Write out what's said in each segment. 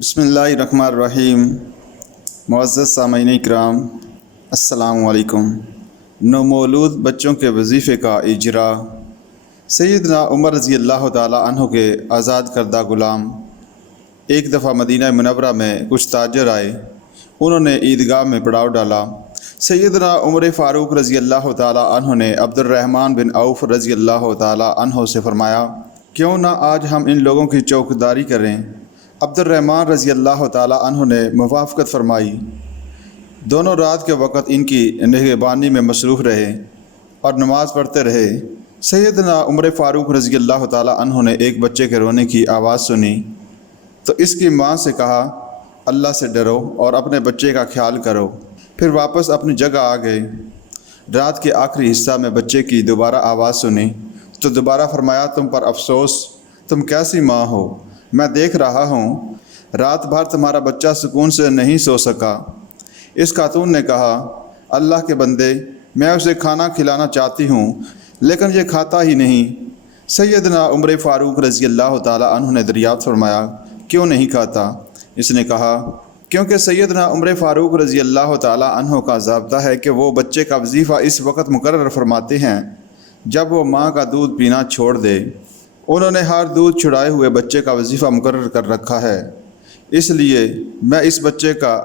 بسم اللہ الرحمن الرحیم۔ معزز سامعین اکرام، السلام علیکم۔ نومولود بچوں کے وظیفے کا اجرا۔ سیدنا عمر رضی اللہ تعالی عنہ کے آزاد کردہ غلام ایک دفعہ مدینہ منورہ میں کچھ تاجر آئے۔ انہوں نے عیدگاہ میں پڑاؤ ڈالا۔ سیدنا عمر فاروق رضی اللہ تعالی عنہ نے عبد الرحمن بن عوف رضی اللہ تعالی عنہ سے فرمایا، کیوں نہ آج ہم ان لوگوں کی چوکیداری کریں؟ عبد الرحمن رضی اللہ تعالی عنہ نے موافقت فرمائی۔ دونوں رات کے وقت ان کی نگہبانی میں مصروف رہے اور نماز پڑھتے رہے۔ سیدنا عمر فاروق رضی اللہ تعالی عنہ نے ایک بچے کے رونے کی آواز سنی تو اس کی ماں سے کہا، اللہ سے ڈرو اور اپنے بچے کا خیال کرو۔ پھر واپس اپنی جگہ آ گئے۔ رات کے آخری حصہ میں بچے کی دوبارہ آواز سنی تو دوبارہ فرمایا، تم پر افسوس، تم کیسی ماں ہو، میں دیکھ رہا ہوں رات بھر تمہارا بچہ سکون سے نہیں سو سکا۔ اس خاتون نے کہا، اللہ کے بندے، میں اسے کھانا کھلانا چاہتی ہوں لیکن یہ کھاتا ہی نہیں۔ سیدنا عمر فاروق رضی اللہ تعالی عنہ نے دریافت فرمایا، کیوں نہیں کھاتا؟ اس نے کہا، کیونکہ سیدنا عمر فاروق رضی اللہ تعالی عنہ کا ضابطہ ہے کہ وہ بچے کا وظیفہ اس وقت مقرر فرماتے ہیں جب وہ ماں کا دودھ پینا چھوڑ دے۔ انہوں نے ہر دودھ چھڑائے ہوئے بچے کا وظیفہ مقرر کر رکھا ہے، اس لیے میں اس بچے کا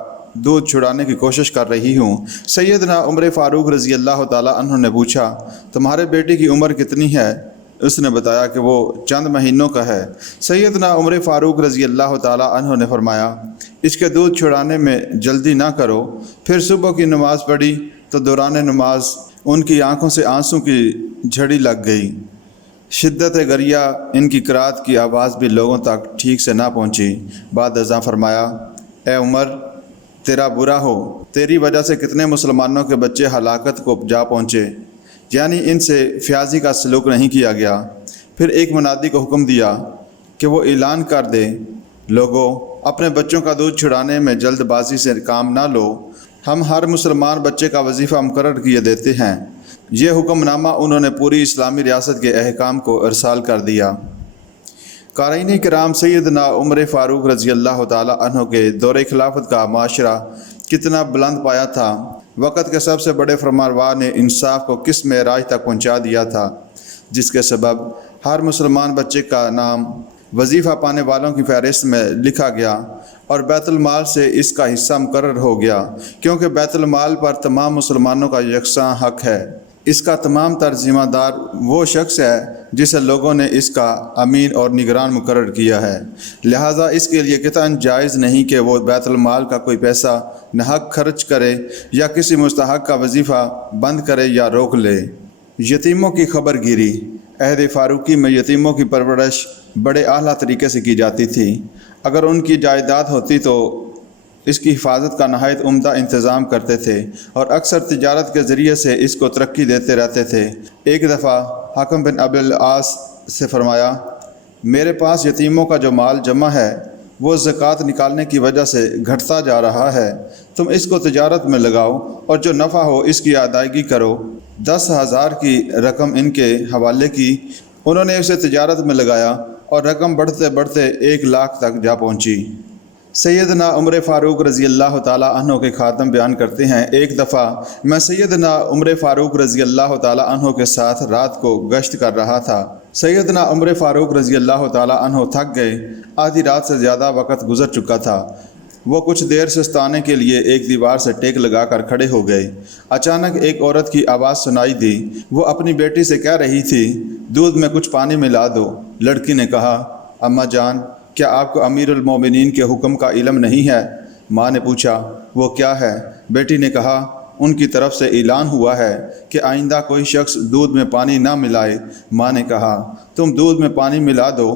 دودھ چھڑانے کی کوشش کر رہی ہوں۔ سیدنا عمر فاروق رضی اللہ تعالی عنہ نے پوچھا، تمہارے بیٹے کی عمر کتنی ہے؟ اس نے بتایا کہ وہ چند مہینوں کا ہے۔ سیدنا عمر فاروق رضی اللہ تعالی عنہ نے فرمایا، اس کے دودھ چھڑانے میں جلدی نہ کرو۔ پھر صبح کی نماز پڑھی تو دوران نماز ان کی آنکھوں سے آنسوں کی جھڑی لگ گئی۔ شدت گریہ ان کی قرات کی آواز بھی لوگوں تک ٹھیک سے نہ پہنچی۔ بعد ازاں فرمایا، اے عمر، تیرا برا ہو، تیری وجہ سے کتنے مسلمانوں کے بچے ہلاکت کو جا پہنچے، یعنی ان سے فیاضی کا سلوک نہیں کیا گیا۔ پھر ایک منادی کو حکم دیا کہ وہ اعلان کر دے، لوگوں، اپنے بچوں کا دودھ چھڑانے میں جلد بازی سے کام نہ لو، ہم ہر مسلمان بچے کا وظیفہ مقرر کیے دیتے ہیں۔ یہ حکم نامہ انہوں نے پوری اسلامی ریاست کے احکام کو ارسال کر دیا۔ قارئین کرام، سیدنا عمر فاروق رضی اللہ تعالی عنہ کے دور خلافت کا معاشرہ کتنا بلند پایا تھا۔ وقت کے سب سے بڑے فرمانروا نے انصاف کو کس معراج تک پہنچا دیا تھا، جس کے سبب ہر مسلمان بچے کا نام وظیفہ پانے والوں کی فہرست میں لکھا گیا اور بیت المال سے اس کا حصہ مقرر ہو گیا، کیونکہ بیت المال پر تمام مسلمانوں کا یکساں حق ہے۔ اس کا تمام تر ذمہ دار وہ شخص ہے جسے لوگوں نے اس کا امین اور نگران مقرر کیا ہے، لہٰذا اس کے لیے قطعاً جائز نہیں کہ وہ بیت المال کا کوئی پیسہ ناحق خرچ کرے یا کسی مستحق کا وظیفہ بند کرے یا روک لے۔ یتیموں کی خبر گیری۔ عہد فاروقی میں یتیموں کی پرورش بڑے اعلیٰ طریقے سے کی جاتی تھی۔ اگر ان کی جائیداد ہوتی تو اس کی حفاظت کا نہایت عمدہ انتظام کرتے تھے اور اکثر تجارت کے ذریعے سے اس کو ترقی دیتے رہتے تھے۔ ایک دفعہ حکم بن ابی العاص سے فرمایا، میرے پاس یتیموں کا جو مال جمع ہے وہ زکوٰۃ نکالنے کی وجہ سے گھٹتا جا رہا ہے، تم اس کو تجارت میں لگاؤ اور جو نفع ہو اس کی ادائیگی کرو۔ 10,000 کی رقم ان کے حوالے کی۔ انہوں نے اسے تجارت میں لگایا اور رقم بڑھتے بڑھتے 1 لاکھ تک جا پہنچی۔ سیدنا عمر فاروق رضی اللہ تعالی عنہ کے خاتم بیان کرتے ہیں، ایک دفعہ میں سیدنا عمر فاروق رضی اللہ تعالی عنہ کے ساتھ رات کو گشت کر رہا تھا۔ سیدنا عمر فاروق رضی اللہ تعالی عنہ تھک گئے، آدھی رات سے زیادہ وقت گزر چکا تھا۔ وہ کچھ دیر سستانے کے لیے ایک دیوار سے ٹیک لگا کر کھڑے ہو گئے۔ اچانک ایک عورت کی آواز سنائی دی۔ وہ اپنی بیٹی سے کہہ رہی تھی، دودھ میں کچھ پانی ملا دو۔ لڑکی نے کہا، اماں جان، کیا آپ کو امیر المومنین کے حکم کا علم نہیں ہے؟ ماں نے پوچھا، وہ کیا ہے؟ بیٹی نے کہا، ان کی طرف سے اعلان ہوا ہے کہ آئندہ کوئی شخص دودھ میں پانی نہ ملائے۔ ماں نے کہا، تم دودھ میں پانی ملا دو،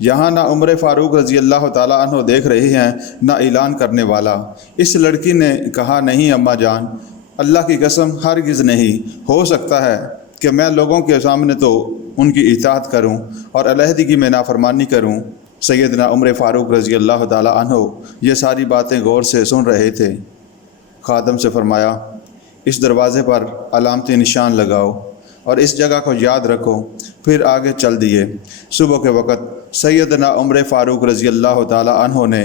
یہاں نہ عمر فاروق رضی اللہ تعالی عنہ دیکھ رہے ہیں نہ اعلان کرنے والا۔ اس لڑکی نے کہا، نہیں اماں جان، اللہ کی قسم ہرگز نہیں ہو سکتا ہے کہ میں لوگوں کے سامنے تو ان کی اطاعت کروں اور علیحدگی میں نافرمانی کروں۔ سیدنا عمر فاروق رضی اللہ تعالی عنہ یہ ساری باتیں غور سے سن رہے تھے۔ خادم سے فرمایا، اس دروازے پر علامتی نشان لگاؤ اور اس جگہ کو یاد رکھو۔ پھر آگے چل دیے۔ صبح کے وقت سیدنا عمر فاروق رضی اللہ تعالی عنہ نے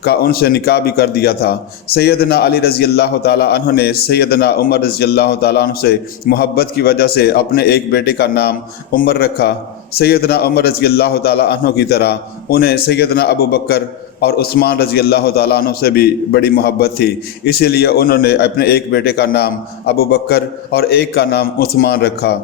کا ان سے نکاح بھی کر دیا تھا۔ سیدنا علی رضی اللہ تعالیٰ عنہ نے سیدنا عمر رضی اللہ تعالیٰ عنہ سے محبت کی وجہ سے اپنے ایک بیٹے کا نام عمر رکھا۔ سیدنا عمر رضی اللہ تعالیٰ عنہ کی طرح انہیں سیدنا ابو بکر اور عثمان رضی اللہ تعالیٰ عنہ سے بھی بڑی محبت تھی، اسی لیے انہوں نے اپنے ایک بیٹے کا نام ابو بکر اور ایک کا نام عثمان رکھا۔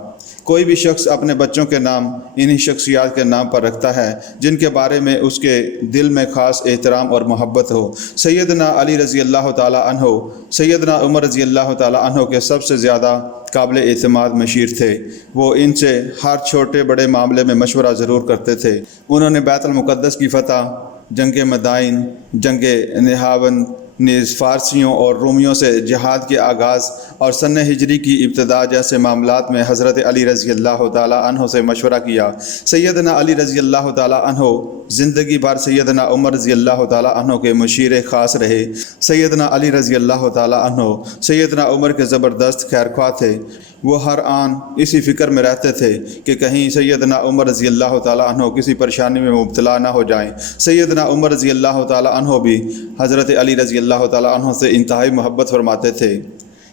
کوئی بھی شخص اپنے بچوں کے نام انہی شخصیات کے نام پر رکھتا ہے جن کے بارے میں اس کے دل میں خاص احترام اور محبت ہو۔ سیدنا علی رضی اللہ تعالیٰ عنہ سیدنا عمر رضی اللہ تعالیٰ عنہ کے سب سے زیادہ قابل اعتماد مشیر تھے۔ وہ ان سے ہر چھوٹے بڑے معاملے میں مشورہ ضرور کرتے تھے۔ انہوں نے بیت المقدس کی فتح، جنگ مدائن، جنگ نہاوند نیز فارسیوں اور رومیوں سے جہاد کے آغاز اور سن ہجری کی ابتدا جیسے معاملات میں حضرت علی رضی اللہ تعالیٰ عنہ سے مشورہ کیا۔ سیدنا علی رضی اللہ تعالیٰ عنہ زندگی بھر سیدنا عمر رضی اللہ تعالیٰ عنہ کے مشیر خاص رہے۔ سیدنا علی رضی اللہ تعالیٰ عنہ سیدنا عمر کے زبردست خیرخواہ تھے۔ وہ ہر آن اسی فکر میں رہتے تھے کہ کہیں سیدنا عمر رضی اللہ تعالیٰ عنہ کسی پریشانی میں مبتلا نہ ہو جائیں۔ سیدنا عمر رضی اللہ تعالیٰ عنہ بھی حضرت علی رضی اللہ تعالیٰ عنہ سے انتہائی محبت فرماتے تھے۔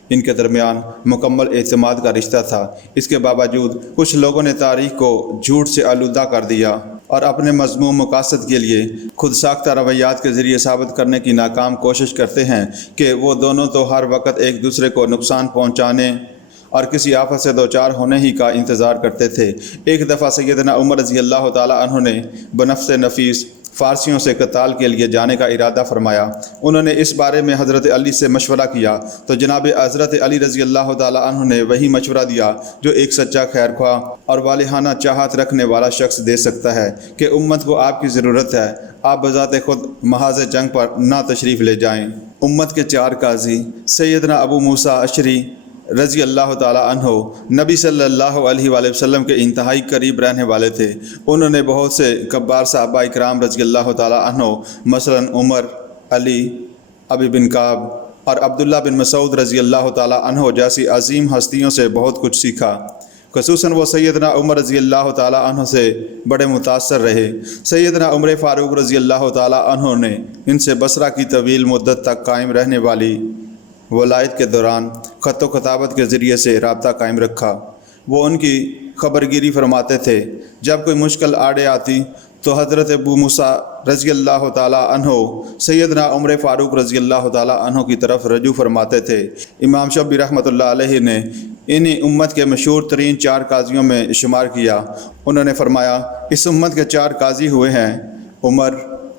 ان کے درمیان مکمل اعتماد کا رشتہ تھا۔ اس کے باوجود کچھ لوگوں نے تاریخ کو جھوٹ سے آلودہ کر دیا اور اپنے مذموم مقاصد کے لیے خود ساختہ رویات کے ذریعے ثابت کرنے کی ناکام کوشش کرتے ہیں کہ وہ دونوں تو ہر وقت ایک دوسرے کو نقصان پہنچانے اور کسی آفت سے دوچار ہونے ہی کا انتظار کرتے تھے۔ ایک دفعہ سیدنا عمر رضی اللہ تعالیٰ عنہ نے بنفس نفیس فارسیوں سے قتال کے لیے جانے کا ارادہ فرمایا۔ انہوں نے اس بارے میں حضرت علی سے مشورہ کیا تو جناب حضرت علی رضی اللہ تعالیٰ عنہ نے وہی مشورہ دیا جو ایک سچا خیرخواہ اور والہانہ چاہت رکھنے والا شخص دے سکتا ہے کہ امت کو آپ کی ضرورت ہے، آپ بذات خود محاذ جنگ پر نہ تشریف لے جائیں۔ امت کے چار قاضی سیدنا ابو موسیٰ اشعری رضی اللہ تعالیٰ عنہ نبی صلی اللہ علیہ وآلہ وسلم کے انتہائی قریب رہنے والے تھے۔ انہوں نے بہت سے کبار صحابہ اکرام رضی اللہ تعالیٰ عنہ مثلا عمر، علی، ابی بن کعب اور عبداللہ بن مسعود رضی اللہ تعالیٰ عنہ جیسی عظیم ہستیوں سے بہت کچھ سیکھا۔ خصوصاً وہ سیدنا عمر رضی اللہ تعالیٰ عنہ سے بڑے متاثر رہے۔ سیدنا عمر فاروق رضی اللہ تعالیٰ عنہ نے ان سے بصرہ کی طویل مدت تک قائم رہنے والی ولایت کے دوران خط و خطابت کے ذریعے سے رابطہ قائم رکھا۔ وہ ان کی خبرگیری فرماتے تھے۔ جب کوئی مشکل آڑے آتی تو حضرت ابو موسیٰ رضی اللہ تعالیٰ عنہ سیدنا عمر فاروق رضی اللہ تعالیٰ عنہ کی طرف رجوع فرماتے تھے۔ امام شافعی رحمۃ اللہ علیہ نے انہی امت کے مشہور ترین چار قاضیوں میں شمار کیا۔ انہوں نے فرمایا، اس امت کے چار قاضی ہوئے ہیں عمر،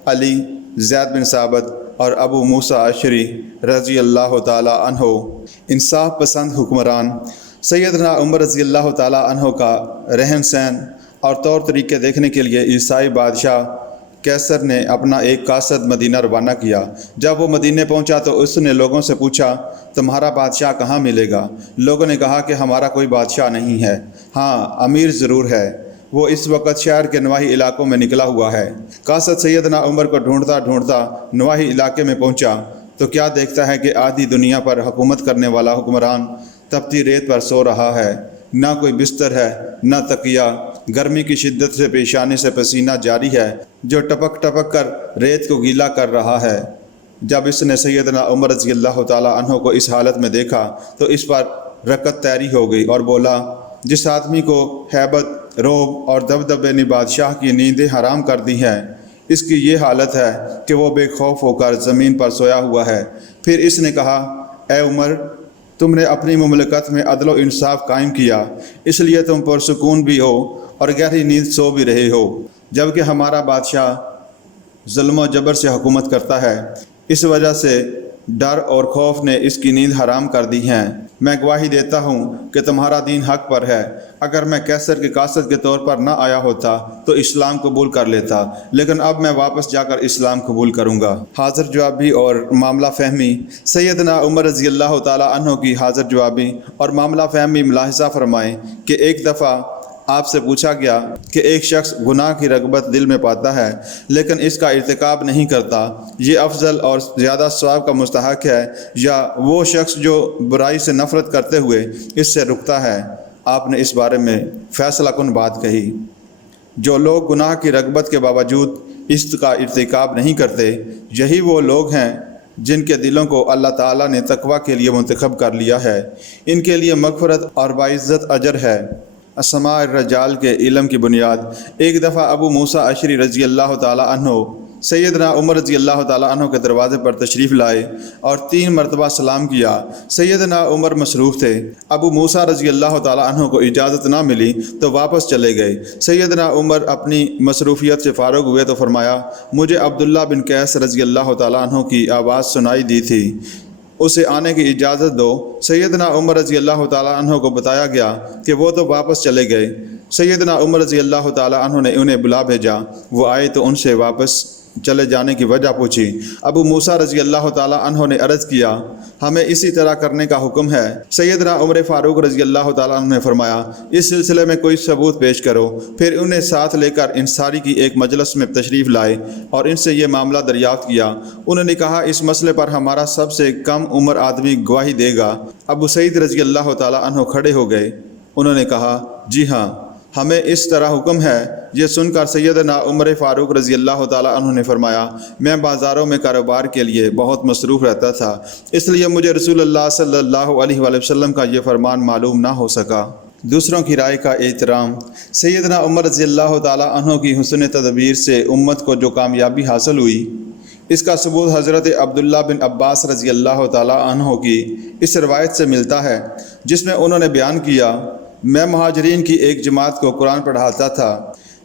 علی، زید بن ثابت اور ابو موسیٰ اشعری رضی اللہ تعالیٰ عنہ۔ انصاف پسند حکمران سیدنا عمر رضی اللہ تعالیٰ عنہ کا رہن سہن اور طور طریقے دیکھنے کے لیے عیسائی بادشاہ کیسر نے اپنا ایک قاصد مدینہ روانہ کیا۔ جب وہ مدینہ پہنچا تو اس نے لوگوں سے پوچھا، تمہارا بادشاہ کہاں ملے گا؟ لوگوں نے کہا کہ ہمارا کوئی بادشاہ نہیں ہے، ہاں امیر ضرور ہے، وہ اس وقت شہر کے نواحی علاقوں میں نکلا ہوا ہے۔ قاصد سیدنا عمر کو ڈھونڈتا ڈھونڈتا نواحی علاقے میں پہنچا تو کیا دیکھتا ہے کہ آدھی دنیا پر حکومت کرنے والا حکمران تپتی ریت پر سو رہا ہے، نہ کوئی بستر ہے نہ تکیہ، گرمی کی شدت سے پیشانی سے پسینہ جاری ہے جو ٹپک ٹپک کر ریت کو گیلا کر رہا ہے۔ جب اس نے سیدنا عمر رضی اللہ تعالیٰ عنہ کو اس حالت میں دیکھا تو اس پر رکت طیری ہو گئی اور بولا، جس آدمی کو ہیبت، روب اور دبدبے نے بادشاہ کی نیندیں حرام کر دی ہیں، اس کی یہ حالت ہے کہ وہ بے خوف ہو کر زمین پر سویا ہوا ہے۔ پھر اس نے کہا، اے عمر، تم نے اپنی مملکت میں عدل و انصاف قائم کیا، اس لیے تم پرسکون بھی ہو اور گہری نیند سو بھی رہے ہو، جبکہ ہمارا بادشاہ ظلم و جبر سے حکومت کرتا ہے، اس وجہ سے ڈر اور خوف نے اس کی نیند حرام کر دی ہیں۔ میں گواہی دیتا ہوں کہ تمہارا دین حق پر ہے۔ اگر میں کیسر کے قاصد کے طور پر نہ آیا ہوتا تو اسلام قبول کر لیتا، لیکن اب میں واپس جا کر اسلام قبول کروں گا۔ حاضر جوابی اور معاملہ فہمی سیدنا عمر رضی اللہ تعالیٰ عنہ کی حاضر جوابی اور معاملہ فہمی ملاحظہ فرمائیں کہ ایک دفعہ آپ سے پوچھا گیا کہ ایک شخص گناہ کی رغبت دل میں پاتا ہے لیکن اس کا ارتکاب نہیں کرتا، یہ افضل اور زیادہ ثواب کا مستحق ہے یا وہ شخص جو برائی سے نفرت کرتے ہوئے اس سے رکتا ہے؟ آپ نے اس بارے میں فیصلہ کن بات کہی۔ جو لوگ گناہ کی رغبت کے باوجود اس کا ارتکاب نہیں کرتے، یہی وہ لوگ ہیں جن کے دلوں کو اللہ تعالیٰ نے تقوی کے لیے منتخب کر لیا ہے، ان کے لیے مغفرت اور باعزت اجر ہے۔ اسماء الرجال کے علم کی بنیاد۔ ایک دفعہ ابو موسیٰ اشعری رضی اللہ تعالیٰ عنہ سیدنا عمر رضی اللہ تعالیٰ عنہ کے دروازے پر تشریف لائے اور 3 مرتبہ سلام کیا۔ سیدنا عمر مصروف تھے، ابو موسیٰ رضی اللہ تعالیٰ عنہ کو اجازت نہ ملی تو واپس چلے گئے۔ سیدنا عمر اپنی مصروفیت سے فارغ ہوئے تو فرمایا، مجھے عبداللہ بن قیس رضی اللہ تعالیٰ عنہ کی آواز سنائی دی تھی، اسے آنے کی اجازت دو۔ سیدنا عمر رضی اللہ تعالیٰ عنہ کو بتایا گیا کہ وہ تو واپس چلے گئے۔ سیدنا عمر رضی اللہ تعالیٰ عنہ نے انہیں بلا بھیجا، وہ آئے تو ان سے واپس چلے جانے کی وجہ پوچھی۔ ابو موسیٰ رضی اللہ تعالیٰ عنہ نے عرض کیا، ہمیں اسی طرح کرنے کا حکم ہے۔ سیدنا عمر فاروق رضی اللہ تعالیٰ عنہ نے فرمایا، اس سلسلے میں کوئی ثبوت پیش کرو۔ پھر انہیں ساتھ لے کر انصاری کی ایک مجلس میں تشریف لائے اور ان سے یہ معاملہ دریافت کیا۔ انہوں نے کہا، اس مسئلے پر ہمارا سب سے کم عمر آدمی گواہی دے گا۔ ابو سعید رضی اللہ تعالیٰ عنہ کھڑے ہو گئے، انہوں نے کہا، جی ہاں، ہمیں اس طرح حکم ہے۔ یہ سن کر سیدنا عمر فاروق رضی اللہ تعالیٰ عنہ نے فرمایا، میں بازاروں میں کاروبار کے لیے بہت مصروف رہتا تھا، اس لیے مجھے رسول اللہ صلی اللہ علیہ وآلہ وسلم کا یہ فرمان معلوم نہ ہو سکا۔ دوسروں کی رائے کا احترام۔ سیدنا عمر رضی اللہ تعالیٰ عنہ کی حسن تدبیر سے امت کو جو کامیابی حاصل ہوئی، اس کا ثبوت حضرت عبداللہ بن عباس رضی اللہ تعالیٰ عنہ کی اس روایت سے ملتا ہے، جس میں انہوں نے بیان کیا، میں مہاجرین کی ایک جماعت کو قرآن پڑھاتا تھا۔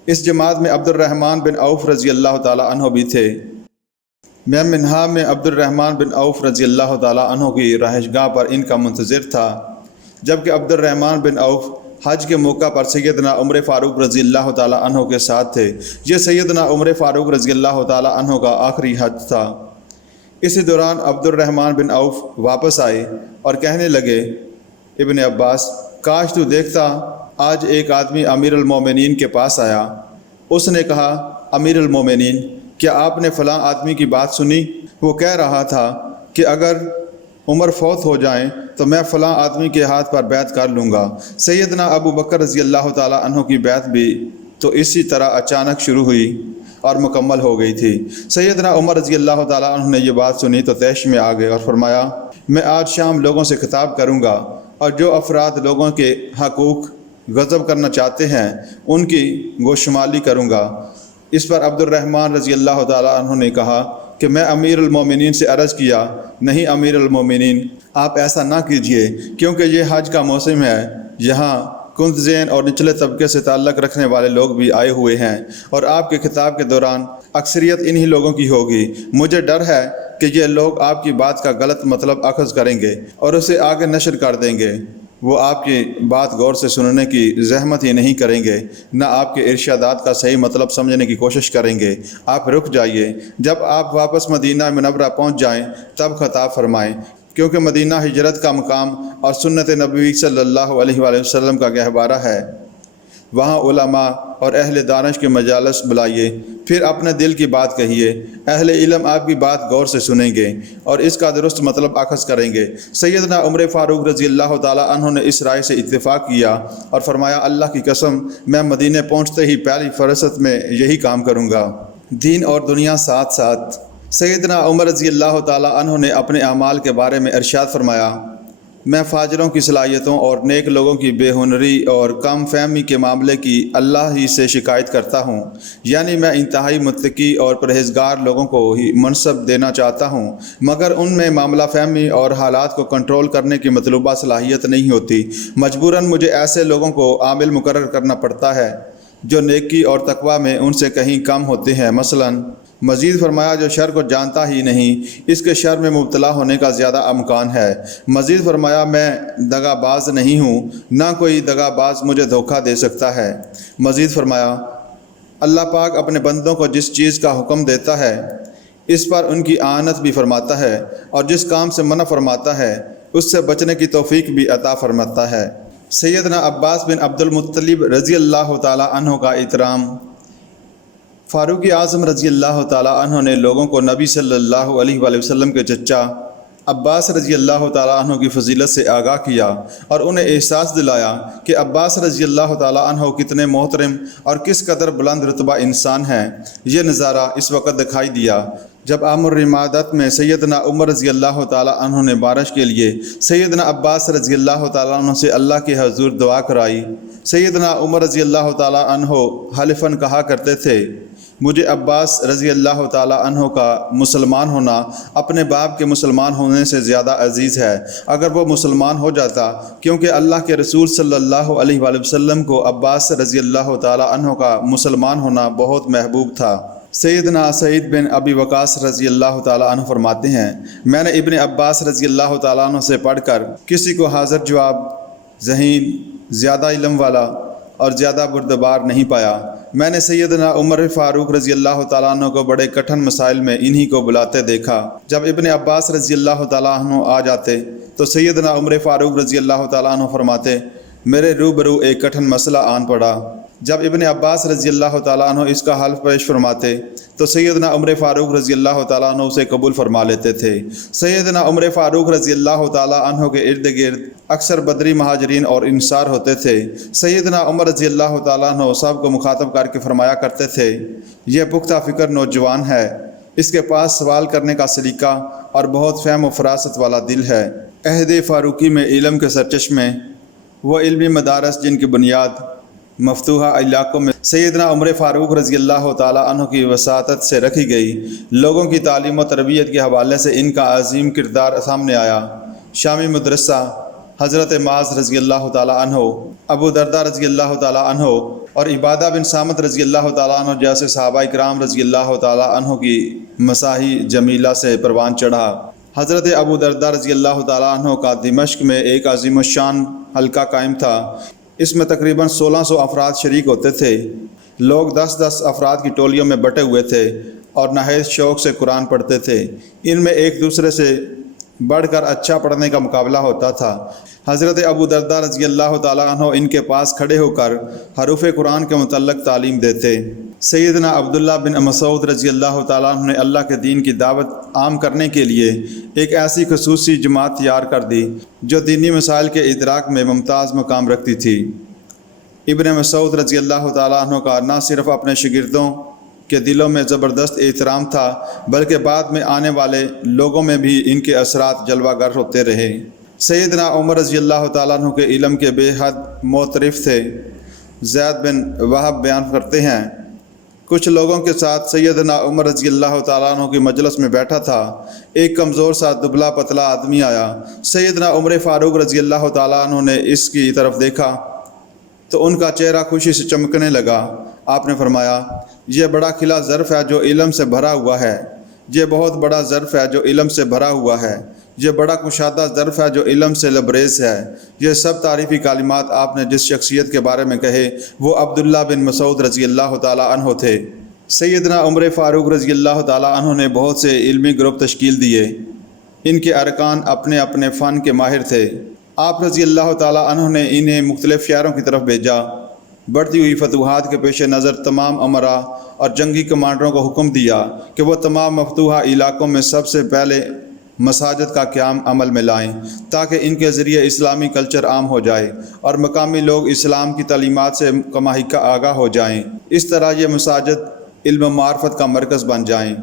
اس جماعت میں عبد الرحمن بن عوف رضی اللہ تعالیٰ عنہ بھی تھے۔ میں منہا میں عبد الرحمن بن عوف رضی اللہ تعالیٰ عنہ کی رہائش گاہ پر ان کا منتظر تھا، جبکہ عبد الرحمن بن عوف حج کے موقع پر سیدنا عمر فاروق رضی اللہ تعالیٰ عنہ کے ساتھ تھے۔ یہ سیدنا عمر فاروق رضی اللہ تعالیٰ عنہ کا آخری حج تھا۔ اسی دوران عبد الرحمن بن عوف واپس آئے اور کہنے لگے، ابن عباس، کاش تو دیکھتا، آج ایک آدمی امیر المومنین کے پاس آیا۔ اس نے کہا، امیر المومنین، کیا آپ نے فلاں آدمی کی بات سنی؟ وہ کہہ رہا تھا کہ اگر عمر فوت ہو جائیں تو میں فلاں آدمی کے ہاتھ پر بیعت کر لوں گا۔ سیدنا ابو بکر رضی اللہ تعالیٰ عنہ کی بیعت بھی تو اسی طرح اچانک شروع ہوئی اور مکمل ہو گئی تھی۔ سیدنا عمر رضی اللہ تعالیٰ عنہ نے یہ بات سنی تو طیش میں آ گئے اور فرمایا، میں آج شام لوگوں سے خطاب کروں گا اور جو افراد لوگوں کے حقوق غصب کرنا چاہتے ہیں ان کی گوشمالی کروں گا۔ اس پر عبد الرحمن رضی اللہ تعالیٰ عنہ نے کہا کہ میں امیر المومنین سے عرض کیا، نہیں امیر المومنین، آپ ایسا نہ کیجئے، کیونکہ یہ حج کا موسم ہے، یہاں کنزین اور نچلے طبقے سے تعلق رکھنے والے لوگ بھی آئے ہوئے ہیں اور آپ کے خطاب کے دوران اکثریت انہی لوگوں کی ہوگی۔ مجھے ڈر ہے کہ یہ لوگ آپ کی بات کا غلط مطلب اخذ کریں گے اور اسے آگے نشر کر دیں گے۔ وہ آپ کی بات غور سے سننے کی زحمت ہی نہیں کریں گے، نہ آپ کے ارشادات کا صحیح مطلب سمجھنے کی کوشش کریں گے۔ آپ رک جائیے، جب آپ واپس مدینہ منورہ پہنچ جائیں تب خطاب فرمائیں، کیونکہ مدینہ ہجرت کا مقام اور سنت نبوی صلی اللہ علیہ وآلہ وسلم کا گہوارہ ہے۔ وہاں علماء اور اہل دانش کے مجالس بلائیے، پھر اپنے دل کی بات کہیے، اہل علم آپ کی بات غور سے سنیں گے اور اس کا درست مطلب اخذ کریں گے۔ سیدنا عمر فاروق رضی اللہ تعالیٰ عنہ نے اس رائے سے اتفاق کیا اور فرمایا، اللہ کی قسم، میں مدینے پہنچتے ہی پہلی فرصت میں یہی کام کروں گا۔ دین اور دنیا ساتھ ساتھ۔ سیدنا عمر رضی اللہ تعالیٰ عنہ نے اپنے اعمال کے بارے میں ارشاد فرمایا، میں فاجروں کی صلاحیتوں اور نیک لوگوں کی بے ہنری اور کم فہمی کے معاملے کی اللہ ہی سے شکایت کرتا ہوں، یعنی میں انتہائی متقی اور پرہیزگار لوگوں کو ہی منصب دینا چاہتا ہوں، مگر ان میں معاملہ فہمی اور حالات کو کنٹرول کرنے کی مطلوبہ صلاحیت نہیں ہوتی۔ مجبوراً مجھے ایسے لوگوں کو عامل مقرر کرنا پڑتا ہے جو نیکی اور تقوی میں ان سے کہیں کم ہوتے ہیں۔ مثلاً مزید فرمایا، جو شر کو جانتا ہی نہیں، اس کے شر میں مبتلا ہونے کا زیادہ امکان ہے۔ مزید فرمایا، میں دغا باز نہیں ہوں، نہ کوئی دغا باز مجھے دھوکہ دے سکتا ہے۔ مزید فرمایا، اللہ پاک اپنے بندوں کو جس چیز کا حکم دیتا ہے اس پر ان کی اعانت بھی فرماتا ہے، اور جس کام سے منع فرماتا ہے اس سے بچنے کی توفیق بھی عطا فرماتا ہے۔ سیدنا عباس بن عبد المطلب رضی اللہ تعالیٰ عنہ کا احترام۔ فاروق اعظم رضی اللہ تعالیٰ عنہ نے لوگوں کو نبی صلی اللہ علیہ وآلہ وسلم کے چچا عباس رضی اللہ تعالیٰ عنہ کی فضیلت سے آگاہ کیا اور انہیں احساس دلایا کہ عباس رضی اللہ تعالیٰ عنہ کتنے محترم اور کس قدر بلند رتبہ انسان ہیں۔ یہ نظارہ اس وقت دکھائی دیا جب عام الرمادت میں سیدنا عمر رضی اللہ تعالیٰ عنہ نے بارش کے لیے سیدنا عباس رضی اللہ تعالیٰ عنہ سے اللہ کے حضور دعا کرائی۔ سیدنا عمر رضی اللہ تعالیٰ عنہ حلفاً کہا کرتے تھے، مجھے عباس رضی اللہ تعالیٰ عنہ کا مسلمان ہونا اپنے باپ کے مسلمان ہونے سے زیادہ عزیز ہے۔ اگر وہ مسلمان ہو جاتا، کیونکہ اللہ کے رسول صلی اللہ علیہ وآلہ وسلم کو عباس رضی اللہ تعالیٰ عنہ کا مسلمان ہونا بہت محبوب تھا۔ سیدنا سعید بن ابی وقاص رضی اللہ تعالیٰ عنہ فرماتے ہیں، میں نے ابن عباس رضی اللہ تعالیٰ عنہ سے پڑھ کر کسی کو حاضر جواب، ذہین، زیادہ علم والا اور زیادہ بردبار نہیں پایا۔ میں نے سیدنا عمر فاروق رضی اللہ تعالیٰ عنہ کو بڑے کٹھن مسائل میں انہی کو بلاتے دیکھا۔ جب ابن عباس رضی اللہ تعالیٰ عنہ آ جاتے تو سیدنا عمر فاروق رضی اللہ تعالیٰ عنہ فرماتے، میرے روبرو ایک کٹھن مسئلہ آن پڑا۔ جب ابن عباس رضی اللہ تعالیٰ عنہ اس کا حل پیش فرماتے تو سیدنا عمر فاروق رضی اللہ تعالیٰ عنہ اسے قبول فرما لیتے تھے۔ سیدنا عمر فاروق رضی اللہ تعالیٰ عنہ کے ارد گرد اکثر بدری مہاجرین اور انصار ہوتے تھے۔ سیدنا عمر رضی اللہ تعالیٰ عنہ سب کو مخاطب کر کے فرمایا کرتے تھے، یہ پختہ فکر نوجوان ہے، اس کے پاس سوال کرنے کا سلیقہ اور بہت فہم و فراست والا دل ہے۔ عہد فاروقی میں علم کے سرچشمے، وہ علمی مدارس جن کی بنیاد مفتوحہ علاقوں میں سیدنا عمر فاروق رضی اللہ تعالیٰ عنہ کی وساطت سے رکھی گئی، لوگوں کی تعلیم و تربیت کے حوالے سے ان کا عظیم کردار سامنے آیا۔ شامی مدرسہ حضرت معاذ رضی اللہ تعالیٰ عنہ، ابو دردہ رضی اللہ تعالیٰ عنہ اور عبادہ بن صامت رضی اللہ تعالیٰ عنہ جیسے صحابہ کرام رضی اللہ تعالیٰ عنہ کی مساحی جمیلہ سے پروان چڑھا۔ حضرت ابو دردہ رضی اللہ تعالیٰ عنہ کا دمشق میں ایک عظیم الشان حلقہ قائم تھا۔ اس میں تقریباً 1600 افراد شریک ہوتے تھے۔ لوگ 10-10 افراد کی ٹولیوں میں بٹے ہوئے تھے اور نہایت شوق سے قرآن پڑھتے تھے۔ ان میں ایک دوسرے سے بڑھ کر اچھا پڑھنے کا مقابلہ ہوتا تھا۔ حضرت ابو دردہ رضی اللہ تعالیٰ عنہ ان کے پاس کھڑے ہو کر حروف قرآن کے متعلق تعلیم دیتے۔ سیدنا عبداللہ بن مسعود رضی اللہ تعالیٰ عنہ نے اللہ کے دین کی دعوت عام کرنے کے لیے ایک ایسی خصوصی جماعت تیار کر دی جو دینی مسائل کے ادراک میں ممتاز مقام رکھتی تھی۔ ابن مسعود رضی اللہ تعالیٰ عنہ کا نہ صرف اپنے شاگردوں کے دلوں میں زبردست احترام تھا، بلکہ بعد میں آنے والے لوگوں میں بھی ان کے اثرات جلوہ گر ہوتے رہے۔ سیدنا عمر رضی اللہ تعالیٰ عنہ کے علم کے بے حد معترف تھے۔ زید بن وہب بیان کرتے ہیں، کچھ لوگوں کے ساتھ سیدنا عمر رضی اللہ تعالیٰ عنہ کی مجلس میں بیٹھا تھا۔ ایک کمزور سا دبلا پتلا آدمی آیا۔ سیدنا عمر فاروق رضی اللہ تعالیٰ عنہ نے اس کی طرف دیکھا تو ان کا چہرہ خوشی سے چمکنے لگا۔ آپ نے فرمایا، یہ بڑا کھلا ظرف ہے جو علم سے بھرا ہوا ہے، یہ بہت بڑا ظرف ہے جو علم سے بھرا ہوا ہے، یہ بڑا کشادہ ظرف ہے جو علم سے لبریز ہے۔ یہ سب تعریفی کلمات آپ نے جس شخصیت کے بارے میں کہے وہ عبداللہ بن مسعود رضی اللہ تعالیٰ عنہ تھے۔ سیدنا عمر فاروق رضی اللہ تعالیٰ عنہ نے بہت سے علمی گروپ تشکیل دیے۔ ان کے ارکان اپنے اپنے فن کے ماہر تھے۔ آپ رضی اللہ تعالیٰ عنہ نے انہیں مختلف شہروں کی طرف بھیجا۔ بڑھتی ہوئی فتوحات کے پیش نظر تمام امراء اور جنگی کمانڈروں کو حکم دیا کہ وہ تمام مفتوحہ علاقوں میں سب سے پہلے مساجد کا قیام عمل میں لائیں تاکہ ان کے ذریعے اسلامی کلچر عام ہو جائے اور مقامی لوگ اسلام کی تعلیمات سے کماحقہ آگاہ ہو جائیں۔ اس طرح یہ مساجد علم و معرفت کا مرکز بن جائیں۔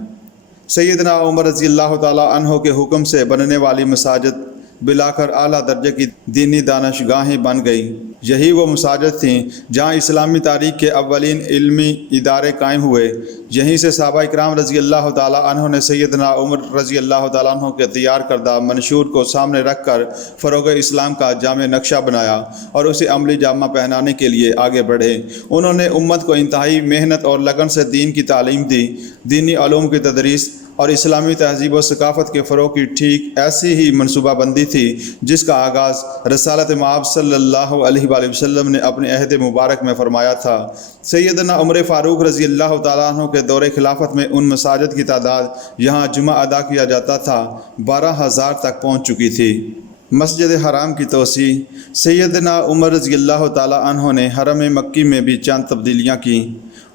سیدنا عمر رضی اللہ تعالیٰ عنہ کے حکم سے بننے والی مساجد بلا کر اعلیٰ درجے کی دینی دانشگاہیں بن گئیں۔ یہی وہ مساجد تھیں جہاں اسلامی تاریخ کے اولین علمی ادارے قائم ہوئے۔ یہیں سے صحابہ کرام رضی اللہ تعالیٰ عنہ نے سیدنا عمر رضی اللہ تعالیٰ عنہ کے تیار کردہ منشور کو سامنے رکھ کر فروغ اسلام کا جامع نقشہ بنایا اور اسے عملی جامہ پہنانے کے لیے آگے بڑھے۔ انہوں نے امت کو انتہائی محنت اور لگن سے دین کی تعلیم دی، دینی علوم کی تدریس اور اسلامی تہذیب و ثقافت کے فروغ کی ٹھیک ایسی ہی منصوبہ بندی تھی جس کا آغاز رسالت مآب صلی اللہ علیہ وآلہ وسلم نے اپنے عہد مبارک میں فرمایا تھا۔ سیدنا عمر فاروق رضی اللہ تعالیٰ عنہ کے دور خلافت میں ان مساجد کی تعداد یہاں جمعہ ادا کیا جاتا تھا 12,000 تک پہنچ چکی تھی۔ مسجد حرام کی توسیع۔ سیدنا عمر رضی اللہ تعالیٰ عنہ نے حرم مکی میں بھی چند تبدیلیاں کیں۔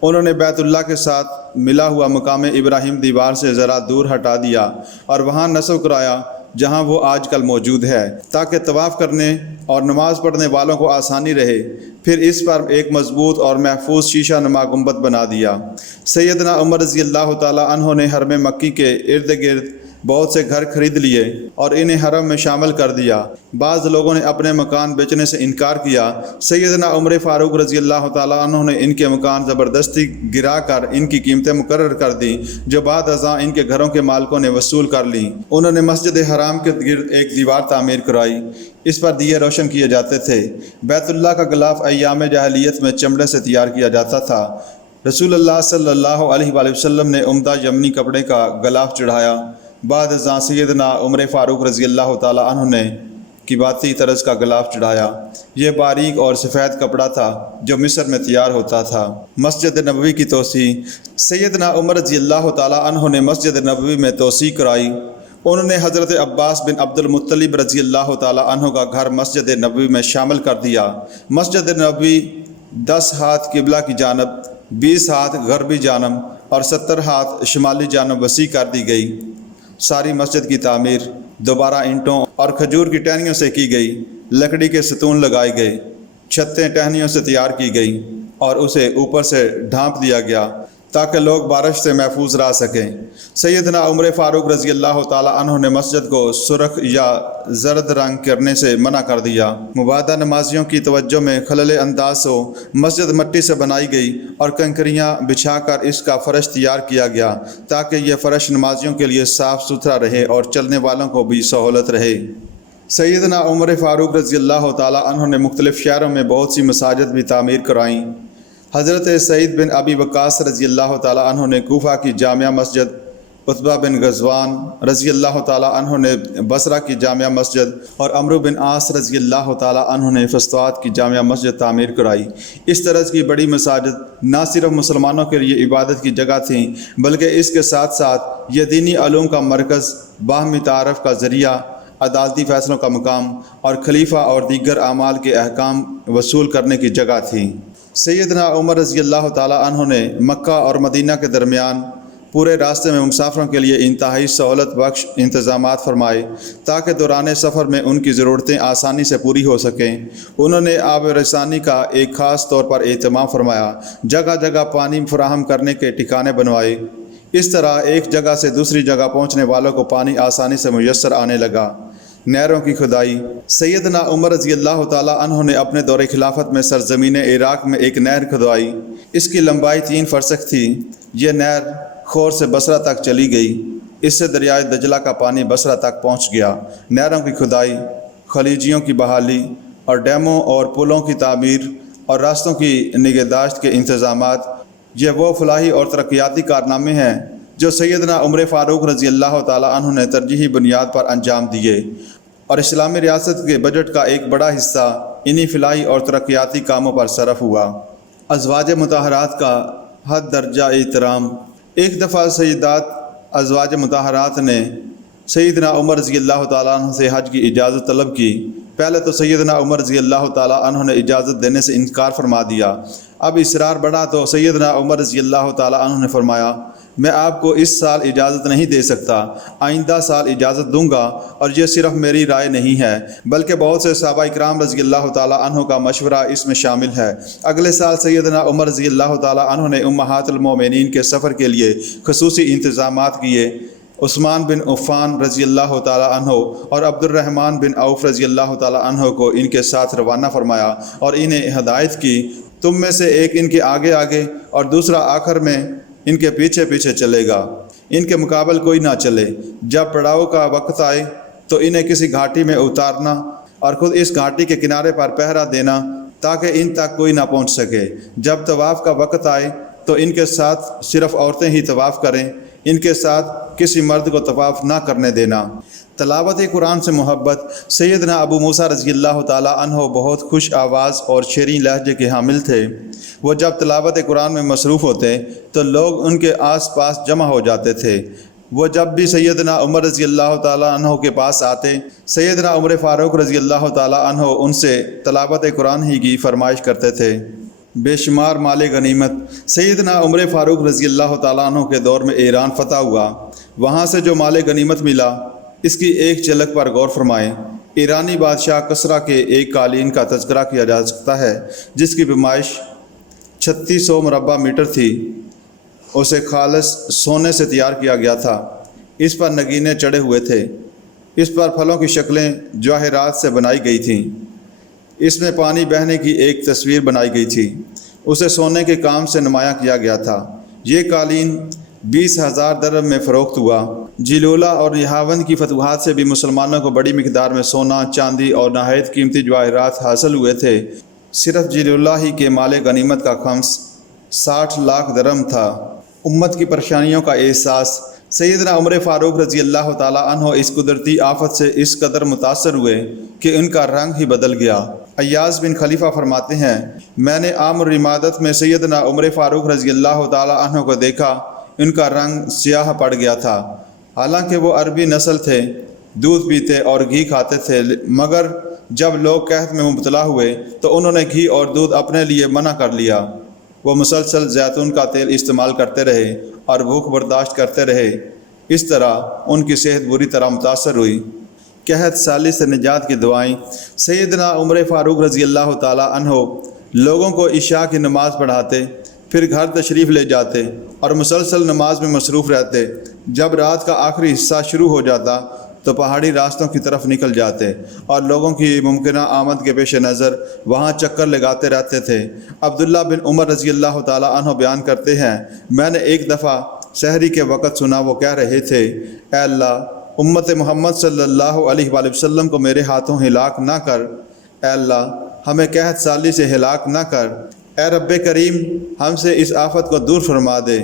انہوں نے بیت اللہ کے ساتھ ملا ہوا مقام ابراہیم دیوار سے ذرا دور ہٹا دیا اور وہاں نصب کرایا جہاں وہ آج کل موجود ہے، تاکہ طواف کرنے اور نماز پڑھنے والوں کو آسانی رہے۔ پھر اس پر ایک مضبوط اور محفوظ شیشہ نما گنبد بنا دیا۔ سیدنا عمر رضی اللہ تعالیٰ عنہ نے حرم مکی کے ارد گرد بہت سے گھر خرید لیے اور انہیں حرم میں شامل کر دیا۔ بعض لوگوں نے اپنے مکان بیچنے سے انکار کیا۔ سیدنا عمر فاروق رضی اللہ تعالیٰ عنہ نے ان کے مکان زبردستی گرا کر ان کی قیمتیں مقرر کر دیں، جو بعد ازاں ان کے گھروں کے مالکوں نے وصول کر لیں۔ انہوں نے مسجد حرام کے گرد ایک دیوار تعمیر کرائی، اس پر دیے روشن کیے جاتے تھے۔ بیت اللہ کا غلاف ایام جاہلیت میں چمڑے سے تیار کیا جاتا تھا۔ رسول اللہ صلی اللہ علیہ وآلہ وسلم نے عمدہ یمنی کپڑے کا غلاف چڑھایا۔ بعد ازاں سیدنا عمر فاروق رضی اللہ تعالیٰ عنہ نے کباتی طرز کا غلاف چڑھایا۔ یہ باریک اور سفید کپڑا تھا جو مصر میں تیار ہوتا تھا۔ مسجد نبوی کی توسیع۔ سیدنا عمر رضی اللہ تعالیٰ عنہ نے مسجد نبوی میں توسیع کرائی۔ انہوں نے حضرت عباس بن عبد المطلب رضی اللہ تعالیٰ عنہ کا گھر مسجد نبوی میں شامل کر دیا۔ مسجد نبوی 10 ہاتھ قبلہ کی جانب، 20 ہاتھ غربی جانب اور 70 ہاتھ شمالی جانب وسیع کر دی گئی۔ ساری مسجد کی تعمیر دوبارہ اینٹوں اور کھجور کی ٹہنیوں سے کی گئی۔ لکڑی کے ستون لگائے گئے، چھتیں ٹہنیوں سے تیار کی گئیں اور اسے اوپر سے ڈھانپ دیا گیا تاکہ لوگ بارش سے محفوظ رہ سکیں۔ سیدنا عمر فاروق رضی اللہ تعالیٰ عنہ نے مسجد کو سرخ یا زرد رنگ کرنے سے منع کر دیا۔ مبادہ نمازیوں کی توجہ میں خلل انداز ہو، مسجد مٹی سے بنائی گئی اور کنکریاں بچھا کر اس کا فرش تیار کیا گیا تاکہ یہ فرش نمازیوں کے لیے صاف ستھرا رہے اور چلنے والوں کو بھی سہولت رہے۔ سیدنا عمر فاروق رضی اللہ تعالیٰ عنہ نے مختلف شہروں میں بہت سی مساجد بھی تعمیر کرائیں۔ حضرت سعید بن ابی وقاص رضی اللہ تعالیٰ عنہ نے کوفہ کی جامع مسجد، عتبہ بن غزوان رضی اللہ تعالیٰ عنہ نے بصرہ کی جامع مسجد اور عمرو بن عاص رضی اللہ تعالیٰ عنہ نے فسطاط کی جامع مسجد تعمیر کرائی۔ اس طرح کی بڑی مساجد نہ صرف مسلمانوں کے لیے عبادت کی جگہ تھیں، بلکہ اس کے ساتھ ساتھ یہ دینی علوم کا مرکز، باہمی تعارف کا ذریعہ، عدالتی فیصلوں کا مقام اور خلیفہ اور دیگر اعمال کے احکام وصول کرنے کی جگہ تھی۔ سیدنا عمر رضی اللہ تعالیٰ عنہ نے مکہ اور مدینہ کے درمیان پورے راستے میں مسافروں کے لیے انتہائی سہولت بخش انتظامات فرمائے تاکہ دوران سفر میں ان کی ضرورتیں آسانی سے پوری ہو سکیں۔ انہوں نے آب رسانی کا ایک خاص طور پر اہتمام فرمایا، جگہ جگہ پانی فراہم کرنے کے ٹھکانے بنوائے۔ اس طرح ایک جگہ سے دوسری جگہ پہنچنے والوں کو پانی آسانی سے میسر آنے لگا۔ نہروں کی کھدائی۔ سیدنا عمر رضی اللہ تعالیٰ عنہ نے اپنے دور خلافت میں سرزمین عراق میں ایک نہر کھدوائی۔ اس کی لمبائی 3 فرسخ تھی۔ یہ نہر خور سے بصرہ تک چلی گئی۔ اس سے دریائے دجلہ کا پانی بصرہ تک پہنچ گیا۔ نہروں کی کھدائی، خلیجیوں کی بحالی اور ڈیموں اور پلوں کی تعمیر اور راستوں کی نگہداشت کے انتظامات، یہ وہ فلاحی اور ترقیاتی کارنامے ہیں جو سیدنا عمر فاروق رضی اللہ تعالیٰ عنہ نے ترجیحی بنیاد پر انجام دیے، اور اسلامی ریاست کے بجٹ کا ایک بڑا حصہ انہی فلاحی اور ترقیاتی کاموں پر صرف ہوا۔ ازواج مطہرات کا حد درجہ احترام۔ ایک دفعہ سیدات ازواج مطہرات نے سیدنا عمر رضی اللہ تعالیٰ عنہ سے حج کی اجازت طلب کی۔ پہلے تو سیدنا عمر رضی اللہ تعالیٰ عنہ نے اجازت دینے سے انکار فرما دیا۔ اب اصرار بڑھا تو سیدنا عمر رضی اللہ تعالیٰ عنہ نے فرمایا، میں آپ کو اس سال اجازت نہیں دے سکتا، آئندہ سال اجازت دوں گا، اور یہ صرف میری رائے نہیں ہے بلکہ بہت سے صحابہ اکرام رضی اللہ تعالیٰ عنہ کا مشورہ اس میں شامل ہے۔ اگلے سال سیدنا عمر رضی اللہ تعالیٰ عنہ نے امہات المومنین کے سفر کے لیے خصوصی انتظامات کیے۔ عثمان بن عفان رضی اللہ تعالیٰ عنہ اور عبد الرحمن بن عوف رضی اللہ تعالیٰ عنہ کو ان کے ساتھ روانہ فرمایا اور انہیں ہدایت کی، تم میں سے ایک ان کے آگے آگے اور دوسرا آخر میں ان کے پیچھے پیچھے چلے گا، ان کے مقابل کوئی نہ چلے۔ جب پڑاؤ کا وقت آئے تو انہیں کسی گھاٹی میں اتارنا اور خود اس گھاٹی کے کنارے پر پہرا دینا تاکہ ان تک کوئی نہ پہنچ سکے۔ جب طواف کا وقت آئے تو ان کے ساتھ صرف عورتیں ہی طواف کریں، ان کے ساتھ کسی مرد کو طواف نہ کرنے دینا۔ تلاوت قرآن سے محبت۔ سیدنا ابو موسیٰ رضی اللہ تعالیٰ عنہ بہت خوش آواز اور شیریں لہجے کے حامل تھے۔ وہ جب تلاوت قرآن میں مصروف ہوتے تو لوگ ان کے آس پاس جمع ہو جاتے تھے۔ وہ جب بھی سیدنا عمر رضی اللہ تعالیٰ عنہ کے پاس آتے، سیدنا عمر فاروق رضی اللہ تعالیٰ عنہ ان سے تلاوت قرآن ہی کی فرمائش کرتے تھے۔ بے شمار مال غنیمت۔ سیدنا عمر فاروق رضی اللہ تعالیٰ عنہ کے دور میں ایران فتح ہوا۔ وہاں سے جو مال غنیمت ملا اس کی ایک جھلک پر غور فرمائیں۔ ایرانی بادشاہ کسریٰ کے ایک قالین کا تذکرہ کیا جا سکتا ہے جس کی پیمائش 3600 مربع میٹر تھی۔ اسے خالص سونے سے تیار کیا گیا تھا۔ اس پر نگینے چڑھے ہوئے تھے۔ اس پر پھلوں کی شکلیں جواہرات سے بنائی گئی تھیں۔ اس میں پانی بہنے کی ایک تصویر بنائی گئی تھی۔ اسے سونے کے کام سے نمایاں کیا گیا تھا۔ یہ قالین 20,000 درہم میں فروخت ہوا۔ جلولہ اور نہاوند کی فتوحات سے بھی مسلمانوں کو بڑی مقدار میں سونا، چاندی اور نہایت قیمتی جواہرات حاصل ہوئے تھے۔ صرف جلولہ ہی کے مال غنیمت کا خمس 60 لاکھ درہم تھا۔ امت کی پریشانیوں کا احساس۔ سیدنا عمر فاروق رضی اللہ تعالیٰ عنہ اس قدرتی آفت سے اس قدر متاثر ہوئے کہ ان کا رنگ ہی بدل گیا۔ ایاز بن خلیفہ فرماتے ہیں، میں نے عام الرمادت میں سیدنا عمر فاروق رضی اللہ تعالیٰ عنہ کو دیکھا، ان کا رنگ سیاہ پڑ گیا تھا۔ حالانکہ وہ عربی نسل تھے، دودھ پیتے اور گھی کھاتے تھے، مگر جب لوگ قحط میں مبتلا ہوئے تو انہوں نے گھی اور دودھ اپنے لیے منع کر لیا۔ وہ مسلسل زیتون کا تیل استعمال کرتے رہے اور بھوک برداشت کرتے رہے۔ اس طرح ان کی صحت بری طرح متاثر ہوئی۔ قحط سالی سے نجات کی دعائیں۔ سیدنا عمر فاروق رضی اللہ تعالیٰ عنہ لوگوں کو عشاء کی نماز پڑھاتے، پھر گھر تشریف لے جاتے اور مسلسل نماز میں مصروف رہتے۔ جب رات کا آخری حصہ شروع ہو جاتا تو پہاڑی راستوں کی طرف نکل جاتے اور لوگوں کی ممکنہ آمد کے پیش نظر وہاں چکر لگاتے رہتے تھے۔ عبداللہ بن عمر رضی اللہ تعالیٰ عنہ بیان کرتے ہیں، میں نے ایک دفعہ سحری کے وقت سنا، وہ کہہ رہے تھے، اے اللہ، امت محمد صلی اللہ علیہ وآلہ وسلم کو میرے ہاتھوں ہلاک نہ کر، اے اللہ ہمیں قحط سالی سے ہلاک نہ کر، اے رب کریم ہم سے اس آفت کو دور فرما دے۔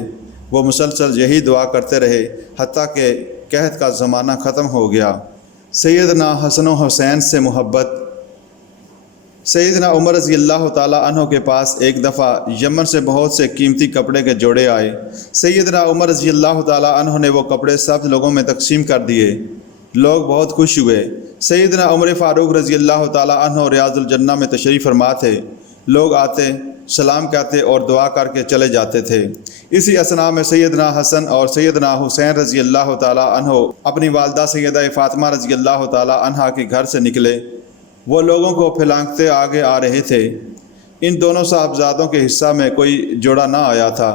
وہ مسلسل یہی دعا کرتے رہے حتیٰ کہ قحط کا زمانہ ختم ہو گیا۔ سیدنا حسن و حسین سے محبت۔ سیدنا عمر رضی اللہ تعالیٰ عنہ کے پاس ایک دفعہ یمن سے بہت سے قیمتی کپڑے کے جوڑے آئے۔ سیدنا عمر رضی اللہ تعالیٰ عنہ نے وہ کپڑے سب لوگوں میں تقسیم کر دیے۔ لوگ بہت خوش ہوئے۔ سیدنا عمر فاروق رضی اللہ تعالیٰ عنہ ریاض الجنہ میں تشریف فرما تھے۔ لوگ آتے، سلام کہتے اور دعا کر کے چلے جاتے تھے۔ اسی اثناء میں سیدنا حسن اور سیدنا حسین رضی اللہ تعالیٰ عنہ اپنی والدہ سیدہ فاطمہ رضی اللہ تعالیٰ عنہ کے گھر سے نکلے۔ وہ لوگوں کو پھلانگتے آگے آ رہے تھے۔ ان دونوں صاحبزادوں کے حصہ میں کوئی جوڑا نہ آیا تھا۔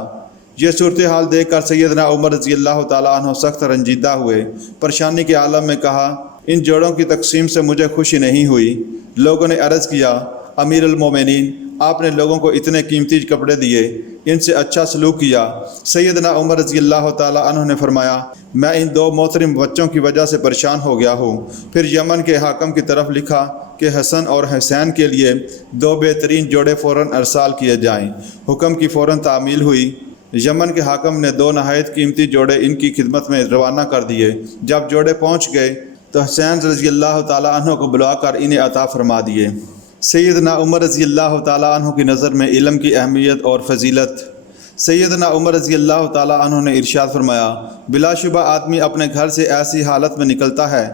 یہ صورتحال دیکھ کر سیدنا عمر رضی اللہ تعالیٰ عنہ سخت رنجیدہ ہوئے۔ پریشانی کے عالم میں کہا، ان جوڑوں کی تقسیم سے مجھے خوشی نہیں ہوئی۔ لوگوں نے عرض کیا، امیر المومنین، آپ نے لوگوں کو اتنے قیمتی کپڑے دیے، ان سے اچھا سلوک کیا۔ سیدنا عمر رضی اللہ تعالیٰ عنہ نے فرمایا، میں ان دو محترم بچوں کی وجہ سے پریشان ہو گیا ہوں۔ پھر یمن کے حاکم کی طرف لکھا کہ حسن اور حسین کے لیے 2 بہترین جوڑے فوراً ارسال کیے جائیں۔ حکم کی فوراً تعمیل ہوئی۔ یمن کے حاکم نے 2 نہایت قیمتی جوڑے ان کی خدمت میں روانہ کر دیے۔ جب جوڑے پہنچ گئے تو حسین رضی اللہ تعالیٰ عنہ کو بلا کر انہیں عطا فرما دیے۔ سیدنا عمر رضی اللہ تعالیٰ عنہ کی نظر میں علم کی اہمیت اور فضیلت۔ سیدنا عمر رضی اللہ تعالیٰ عنہ نے ارشاد فرمایا، بلا شبہ آدمی اپنے گھر سے ایسی حالت میں نکلتا ہے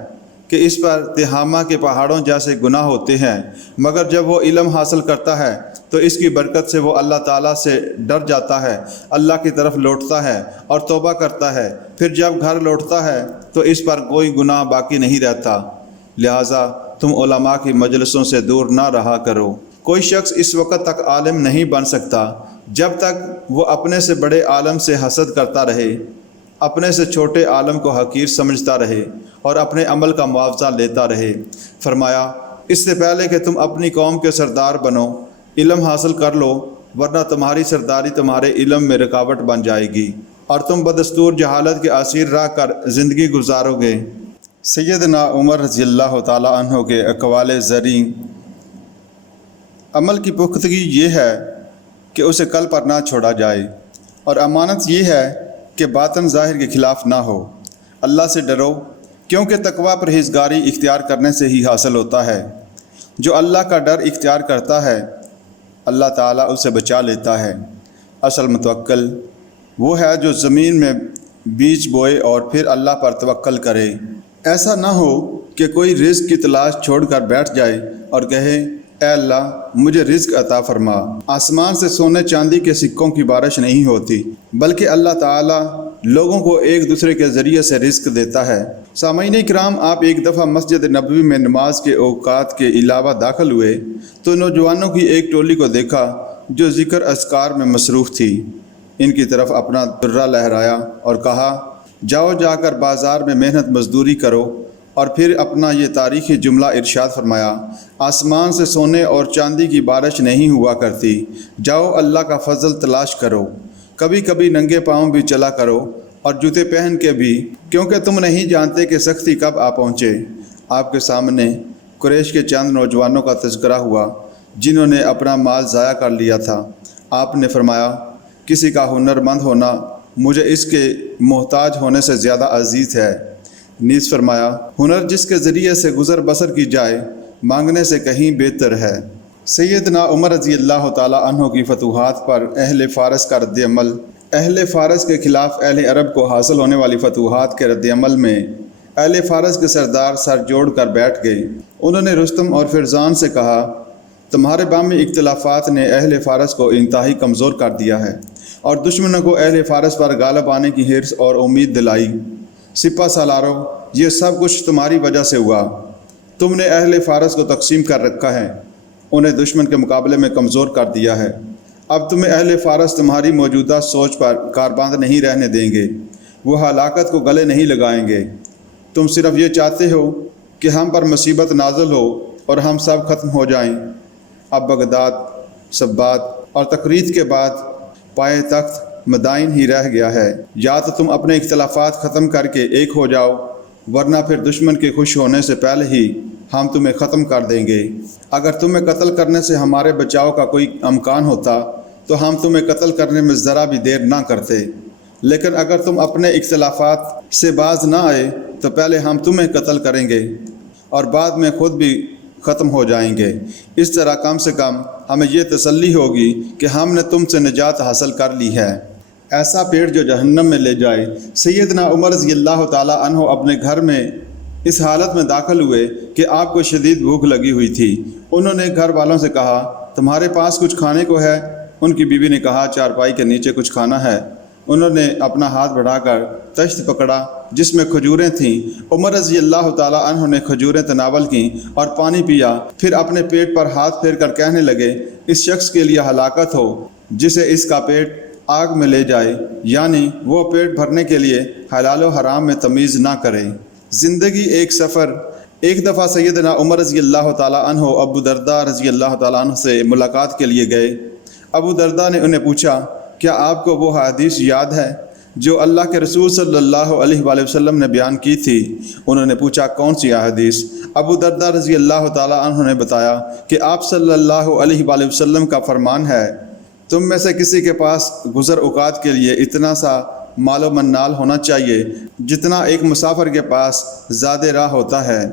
کہ اس پر تہامہ کے پہاڑوں جیسے گناہ ہوتے ہیں، مگر جب وہ علم حاصل کرتا ہے تو اس کی برکت سے وہ اللہ تعالیٰ سے ڈر جاتا ہے، اللہ کی طرف لوٹتا ہے اور توبہ کرتا ہے۔ پھر جب گھر لوٹتا ہے تو اس پر کوئی گناہ باقی نہیں رہتا۔ لہٰذا تم علماء کی مجلسوں سے دور نہ رہا کرو۔ کوئی شخص اس وقت تک عالم نہیں بن سکتا جب تک وہ اپنے سے بڑے عالم سے حسد کرتا رہے، اپنے سے چھوٹے عالم کو حقیر سمجھتا رہے اور اپنے عمل کا معاوضہ لیتا رہے۔ فرمایا، اس سے پہلے کہ تم اپنی قوم کے سردار بنو، علم حاصل کر لو، ورنہ تمہاری سرداری تمہارے علم میں رکاوٹ بن جائے گی اور تم بدستور جہالت کے اسیر رہ کر زندگی گزارو گے۔ سیدنا عمر رضی اللہ تعالیٰ عنہ کے اقوال زرعی۔ عمل کی پختگی یہ ہے کہ اسے کل پر نہ چھوڑا جائے، اور امانت یہ ہے کہ باطن ظاہر کے خلاف نہ ہو۔ اللہ سے ڈرو، کیونکہ تقویٰ پرہیزگاری اختیار کرنے سے ہی حاصل ہوتا ہے۔ جو اللہ کا ڈر اختیار کرتا ہے، اللہ تعالیٰ اسے بچا لیتا ہے۔ اصل متوکل وہ ہے جو زمین میں بیج بوئے اور پھر اللہ پر توکل کرے۔ ایسا نہ ہو کہ کوئی رزق کی تلاش چھوڑ کر بیٹھ جائے اور کہے، اے اللہ مجھے رزق عطا فرما۔ آسمان سے سونے چاندی کے سکوں کی بارش نہیں ہوتی، بلکہ اللہ تعالیٰ لوگوں کو ایک دوسرے کے ذریعے سے رزق دیتا ہے۔ سامعین اکرام، آپ ایک دفعہ مسجد نبوی میں نماز کے اوقات کے علاوہ داخل ہوئے تو نوجوانوں کی ایک ٹولی کو دیکھا جو ذکر اذکار میں مصروف تھی۔ ان کی طرف اپنا درہ لہرایا اور کہا، جاؤ جا کر بازار میں محنت مزدوری کرو، اور پھر اپنا یہ تاریخی جملہ ارشاد فرمایا، آسمان سے سونے اور چاندی کی بارش نہیں ہوا کرتی، جاؤ اللہ کا فضل تلاش کرو، کبھی کبھی ننگے پاؤں بھی چلا کرو اور جوتے پہن کے بھی، کیونکہ تم نہیں جانتے کہ سختی کب آ پہنچے۔ آپ کے سامنے قریش کے چند نوجوانوں کا تذکرہ ہوا جنہوں نے اپنا مال ضائع کر لیا تھا۔ آپ نے فرمایا، کسی کا ہنر مند ہونا مجھے اس کے محتاج ہونے سے زیادہ عزیز ہے۔ نیز فرمایا، ہنر جس کے ذریعے سے گزر بسر کی جائے مانگنے سے کہیں بہتر ہے۔ سیدنا عمر رضی اللہ تعالیٰ عنہ کی فتوحات پر اہل فارس کا رد عمل۔ اہل فارس کے خلاف اہل عرب کو حاصل ہونے والی فتوحات کے رد عمل میں اہل فارس کے سردار سر جوڑ کر بیٹھ گئے۔ انہوں نے رستم اور فرزان سے کہا، تمہارے باہمی اختلافات نے اہل فارس کو انتہائی کمزور کر دیا ہے اور دشمنوں کو اہل فارس پر غالب آنے کی حرص اور امید دلائی۔ سپہ سالاروں، یہ سب کچھ تمہاری وجہ سے ہوا۔ تم نے اہل فارس کو تقسیم کر رکھا ہے، انہیں دشمن کے مقابلے میں کمزور کر دیا ہے۔ اب تمہیں اہل فارس تمہاری موجودہ سوچ پر کاربند نہیں رہنے دیں گے، وہ ہلاکت کو گلے نہیں لگائیں گے۔ تم صرف یہ چاہتے ہو کہ ہم پر مصیبت نازل ہو اور ہم سب ختم ہو جائیں۔ اب بغداد، سبات اور تقرید کے بعد پائے تخت مدائن ہی رہ گیا ہے۔ یا تو تم اپنے اختلافات ختم کر کے ایک ہو جاؤ، ورنہ پھر دشمن کے خوش ہونے سے پہلے ہی ہم تمہیں ختم کر دیں گے۔ اگر تمہیں قتل کرنے سے ہمارے بچاؤ کا کوئی امکان ہوتا تو ہم تمہیں قتل کرنے میں ذرا بھی دیر نہ کرتے، لیکن اگر تم اپنے اختلافات سے باز نہ آئے تو پہلے ہم تمہیں قتل کریں گے اور بعد میں خود بھی ختم ہو جائیں گے۔ اس طرح کم سے کم ہمیں یہ تسلی ہوگی کہ ہم نے تم سے نجات حاصل کر لی ہے۔ ایسا پیٹ جو جہنم میں لے جائے۔ سیدنا عمر رضی اللہ تعالیٰ عنہ اپنے گھر میں اس حالت میں داخل ہوئے کہ آپ کو شدید بھوک لگی ہوئی تھی۔ انہوں نے گھر والوں سے کہا، تمہارے پاس کچھ کھانے کو ہے؟ ان کی بیوی نے کہا، چارپائی کے نیچے کچھ کھانا ہے۔ انہوں نے اپنا ہاتھ بڑھا کر تشت پکڑا جس میں کھجوریں تھیں۔ عمر رضی اللہ تعالیٰ عنہ نے کھجوریں تناول کیں اور پانی پیا، پھر اپنے پیٹ پر ہاتھ پھیر کر کہنے لگے، اس شخص کے لیے ہلاکت ہو جسے اس کا پیٹ آگ میں لے جائے، یعنی وہ پیٹ بھرنے کے لیے حلال و حرام میں تمیز نہ کرے۔ زندگی ایک سفر۔ ایک دفعہ سیدنا عمر رضی اللہ تعالیٰ عنہ ابو درداء رضی اللہ تعالیٰ عنہ سے ملاقات کے لیے گئے۔ ابو درداء نے انہیں پوچھا، کیا آپ کو وہ حدیث یاد ہے جو اللہ کے رسول صلی اللہ علیہ وآلہ وسلم نے بیان کی تھی؟ انہوں نے پوچھا، کون سی حدیث؟ ابو درداء رضی اللہ تعالیٰ عنہ نے بتایا کہ آپ صلی اللہ علیہ وآلہ وسلم کا فرمان ہے، تم میں سے کسی کے پاس گزر اوقات کے لیے اتنا سا مال و منال ہونا چاہیے جتنا ایک مسافر کے پاس زاد راہ ہوتا ہے۔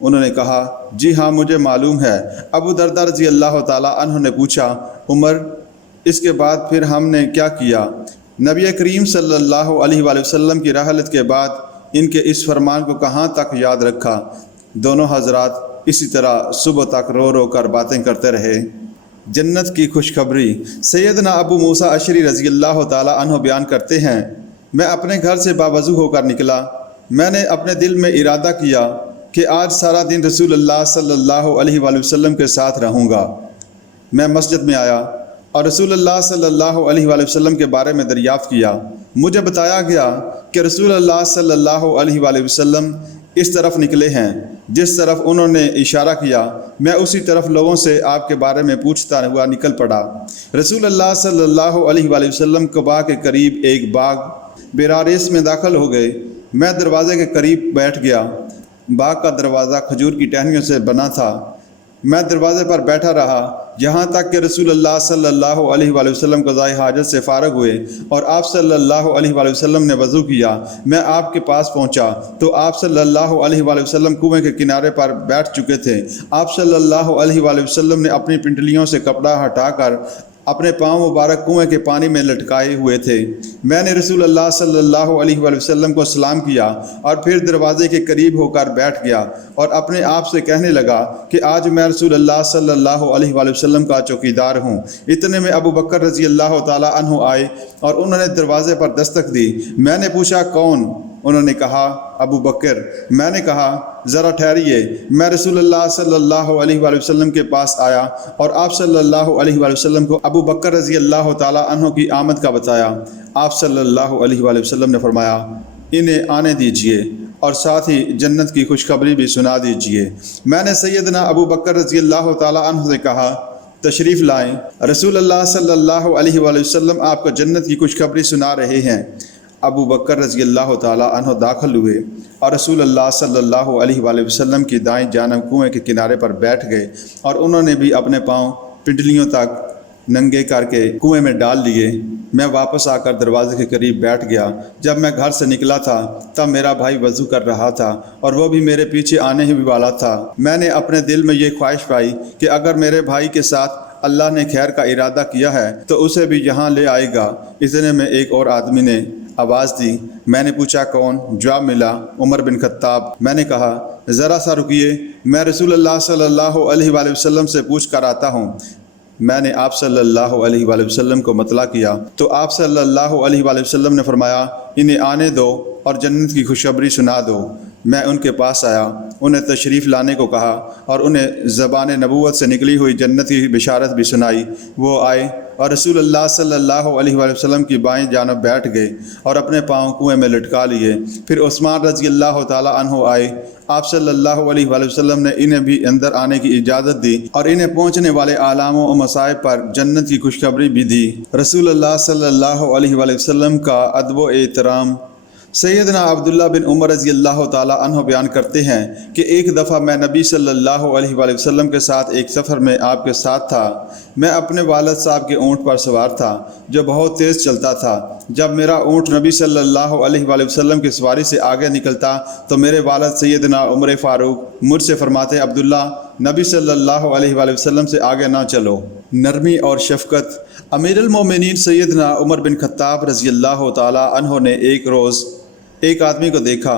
انہوں نے کہا، جی ہاں مجھے معلوم ہے۔ ابو درداء رضی اللہ تعالیٰ عنہ نے پوچھا، عمر اس کے بعد پھر ہم نے کیا کیا؟ نبی کریم صلی اللہ علیہ وآلہ وسلم کی رحلت کے بعد ان کے اس فرمان کو کہاں تک یاد رکھا؟ دونوں حضرات اسی طرح صبح تک رو رو کر باتیں کرتے رہے۔ جنت کی خوشخبری۔ سیدنا ابو موسیٰ اشعری رضی اللہ تعالیٰ عنہ بیان کرتے ہیں، میں اپنے گھر سے باوضو ہو کر نکلا۔ میں نے اپنے دل میں ارادہ کیا کہ آج سارا دن رسول اللہ صلی اللہ علیہ وآلہ وسلم کے ساتھ رہوں گا۔ میں مسجد میں آیا اور رسول اللہ صلی اللہ علیہ وآلہ وسلم کے بارے میں دریافت کیا۔ مجھے بتایا گیا کہ رسول اللہ صلی اللہ علیہ وآلہ وسلم اس طرف نکلے ہیں، جس طرف انہوں نے اشارہ کیا میں اسی طرف لوگوں سے آپ کے بارے میں پوچھتا ہوا نکل پڑا۔ رسول اللہ صلی اللہ علیہ وآلہ وسلم قباء کے قریب ایک باغ بیراریس میں داخل ہو گئے۔ میں دروازے کے قریب بیٹھ گیا۔ باغ کا دروازہ کھجور کی ٹہنیوں سے بنا تھا۔ میں دروازے پر بیٹھا رہا یہاں تک کہ رسول اللہ صلی اللہ علیہ وآلہ وسلم قضائے حاجت سے فارغ ہوئے اور آپ صلی اللہ علیہ وآلہ وسلم نے وضو کیا۔ میں آپ کے پاس پہنچا تو آپ صلی اللہ علیہ وآلہ وسلم کنویں کے کنارے پر بیٹھ چکے تھے۔ آپ صلی اللہ علیہ وآلہ وسلم نے اپنی پنڈلیوں سے کپڑا ہٹا کر اپنے پاؤں مبارک کنویں کے پانی میں لٹکائے ہوئے تھے۔ میں نے رسول اللہ صلی اللہ علیہ وآلہ وسلم کو سلام کیا اور پھر دروازے کے قریب ہو کر بیٹھ گیا اور اپنے آپ سے کہنے لگا کہ آج میں رسول اللہ صلی اللہ علیہ وآلہ وسلم کا چوکیدار ہوں۔ اتنے میں ابو بکر رضی اللہ تعالیٰ عنہ آئے اور انہوں نے دروازے پر دستک دی۔ میں نے پوچھا کون؟ انہوں نے کہا ابو بکر۔ میں نے کہا ذرا ٹھہریے، میں رسول اللہ صلی اللہ علیہ وآلہ وسلم کے پاس آیا اور آپ صلی اللہ علیہ وآلہ وسلم کو ابو بکر رضی اللہ تعالیٰ عنہ کی آمد کا بتایا۔ آپ صلی اللہ علیہ وآلہ وسلم نے فرمایا انہیں آنے دیجئے اور ساتھ ہی جنت کی خوشخبری بھی سنا دیجئے۔ میں نے سیدنا ابو بکر رضی اللہ تعالیٰ عنہ سے کہا تشریف لائیں، رسول اللہ صلی اللہ علیہ وآلہ وسلم آپ کو جنت کی خوشخبری سنا رہے ہیں۔ ابو بکر رضی اللہ تعالیٰ عنہ داخل ہوئے اور رسول اللہ صلی اللہ علیہ وآلہ وسلم کی دائیں جانب کنویں کے کنارے پر بیٹھ گئے اور انہوں نے بھی اپنے پاؤں پنڈلیوں تک ننگے کر کے کنویں میں ڈال لیے۔ میں واپس آ کر دروازے کے قریب بیٹھ گیا۔ جب میں گھر سے نکلا تھا تب میرا بھائی وضو کر رہا تھا اور وہ بھی میرے پیچھے آنے ہی والا تھا۔ میں نے اپنے دل میں یہ خواہش پائی کہ اگر میرے بھائی کے ساتھ اللہ نے خیر کا ارادہ کیا ہے تو اسے بھی یہاں لے آئے گا۔ اتنے میں ایک اور آدمی نے آواز دی۔ میں نے پوچھا کون؟ جواب ملا عمر بن خطاب۔ میں نے کہا ذرا سا رکیے، میں رسول اللہ صلی اللہ علیہ وآلہ وسلم سے پوچھ کر آتا ہوں۔ میں نے آپ صلی اللہ علیہ وآلہ وسلم کو مطلع کیا تو آپ صلی اللہ علیہ وآلہ وسلم نے فرمایا انہیں آنے دو اور جنت کی خوشخبری سنا دو۔ میں ان کے پاس آیا، انہیں تشریف لانے کو کہا اور انہیں زبان نبوت سے نکلی ہوئی جنت کی بشارت بھی سنائی۔ وہ آئے اور رسول اللہ صلی اللہ علیہ وآلہ وسلم کی بائیں جانب بیٹھ گئے اور اپنے پاؤں کنویں میں لٹکا لیے۔ پھر عثمان رضی اللہ تعالیٰ عنہ آئے۔ آپ صلی اللہ علیہ وآلہ وسلم نے انہیں بھی اندر آنے کی اجازت دی اور انہیں پہنچنے والے علاموں و مصائب پر جنت کی خوشخبری بھی دی۔ رسول اللہ صلی اللہ علیہ وآلہ وسلم کا ادب و احترام۔ سیدنا عبداللہ بن عمر رضی اللہ تعالیٰ عنہ بیان کرتے ہیں کہ ایک دفعہ میں نبی صلی اللہ علیہ وآلہ وسلم کے ساتھ ایک سفر میں آپ کے ساتھ تھا۔ میں اپنے والد صاحب کے اونٹ پر سوار تھا جو بہت تیز چلتا تھا۔ جب میرا اونٹ نبی صلی اللہ علیہ وآلہ وسلم کی سواری سے آگے نکلتا تو میرے والد سیدنا عمر فاروق مجھ سے فرماتے عبداللہ نبی صلی اللہ علیہ وآلہ وسلم سے آگے نہ چلو۔ نرمی اور شفقت۔ امیر المومنین سیدنا عمر بن خطاب رضی اللہ تعالیٰ عنہ نے ایک روز ایک آدمی کو دیکھا،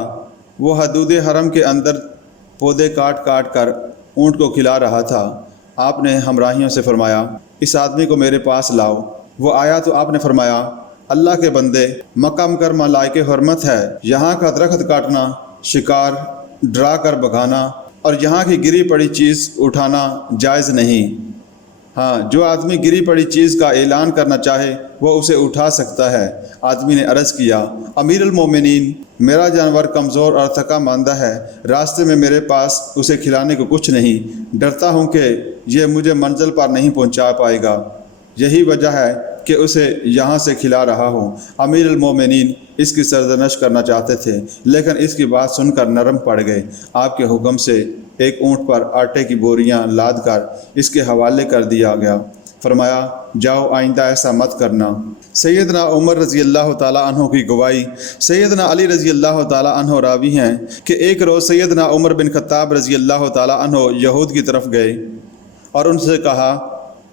وہ حدود حرم کے اندر پودے کاٹ کاٹ کر اونٹ کو کھلا رہا تھا۔ آپ نے ہمراہیوں سے فرمایا اس آدمی کو میرے پاس لاؤ۔ وہ آیا تو آپ نے فرمایا اللہ کے بندے، مکہ مکرمہ لائق حرمت ہے، یہاں کا درخت کاٹنا، شکار ڈرا کر بھگانا اور یہاں کی گری پڑی چیز اٹھانا جائز نہیں۔ ہاں، جو آدمی گری پڑی چیز کا اعلان کرنا چاہے وہ اسے اٹھا سکتا ہے۔ آدمی نے عرض کیا امیر المومنین، میرا جانور کمزور اور تھکا ماندہ ہے، راستے میں میرے پاس اسے کھلانے کو کچھ نہیں، ڈرتا ہوں کہ یہ مجھے منزل پر نہیں پہنچا پائے گا، یہی وجہ ہے کہ اسے یہاں سے کھلا رہا ہوں۔ امیر المومنین اس کی سرزنش کرنا چاہتے تھے لیکن اس کی بات سن کر نرم پڑ گئے۔ آپ کے حکم سے ایک اونٹ پر آٹے کی بوریاں لاد کر اس کے حوالے کر دیا گیا۔ فرمایا جاؤ آئندہ ایسا مت کرنا۔ سیدنا عمر رضی اللہ تعالیٰ عنہ کی گواہی۔ سیدنا علی رضی اللہ تعالیٰ عنہ راوی ہیں کہ ایک روز سیدنا عمر بن خطاب رضی اللہ تعالیٰ عنہ یہود کی طرف گئے اور ان سے کہا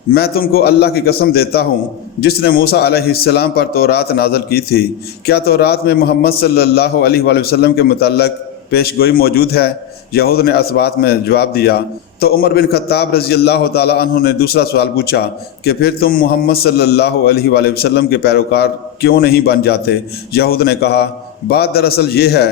میں تم کو اللہ کی قسم دیتا ہوں جس نے موسیٰ علیہ السلام پر تورات نازل کی تھی، کیا تورات میں محمد صلی اللہ علیہ وآلہ وسلم کے متعلق پیش گوئی موجود ہے؟ یہود نے اس بات میں جواب دیا تو عمر بن خطاب رضی اللہ تعالیٰ عنہ نے دوسرا سوال پوچھا کہ پھر تم محمد صلی اللہ علیہ وآلہ وسلم کے پیروکار کیوں نہیں بن جاتے؟ یہود نے کہا بات دراصل یہ ہے،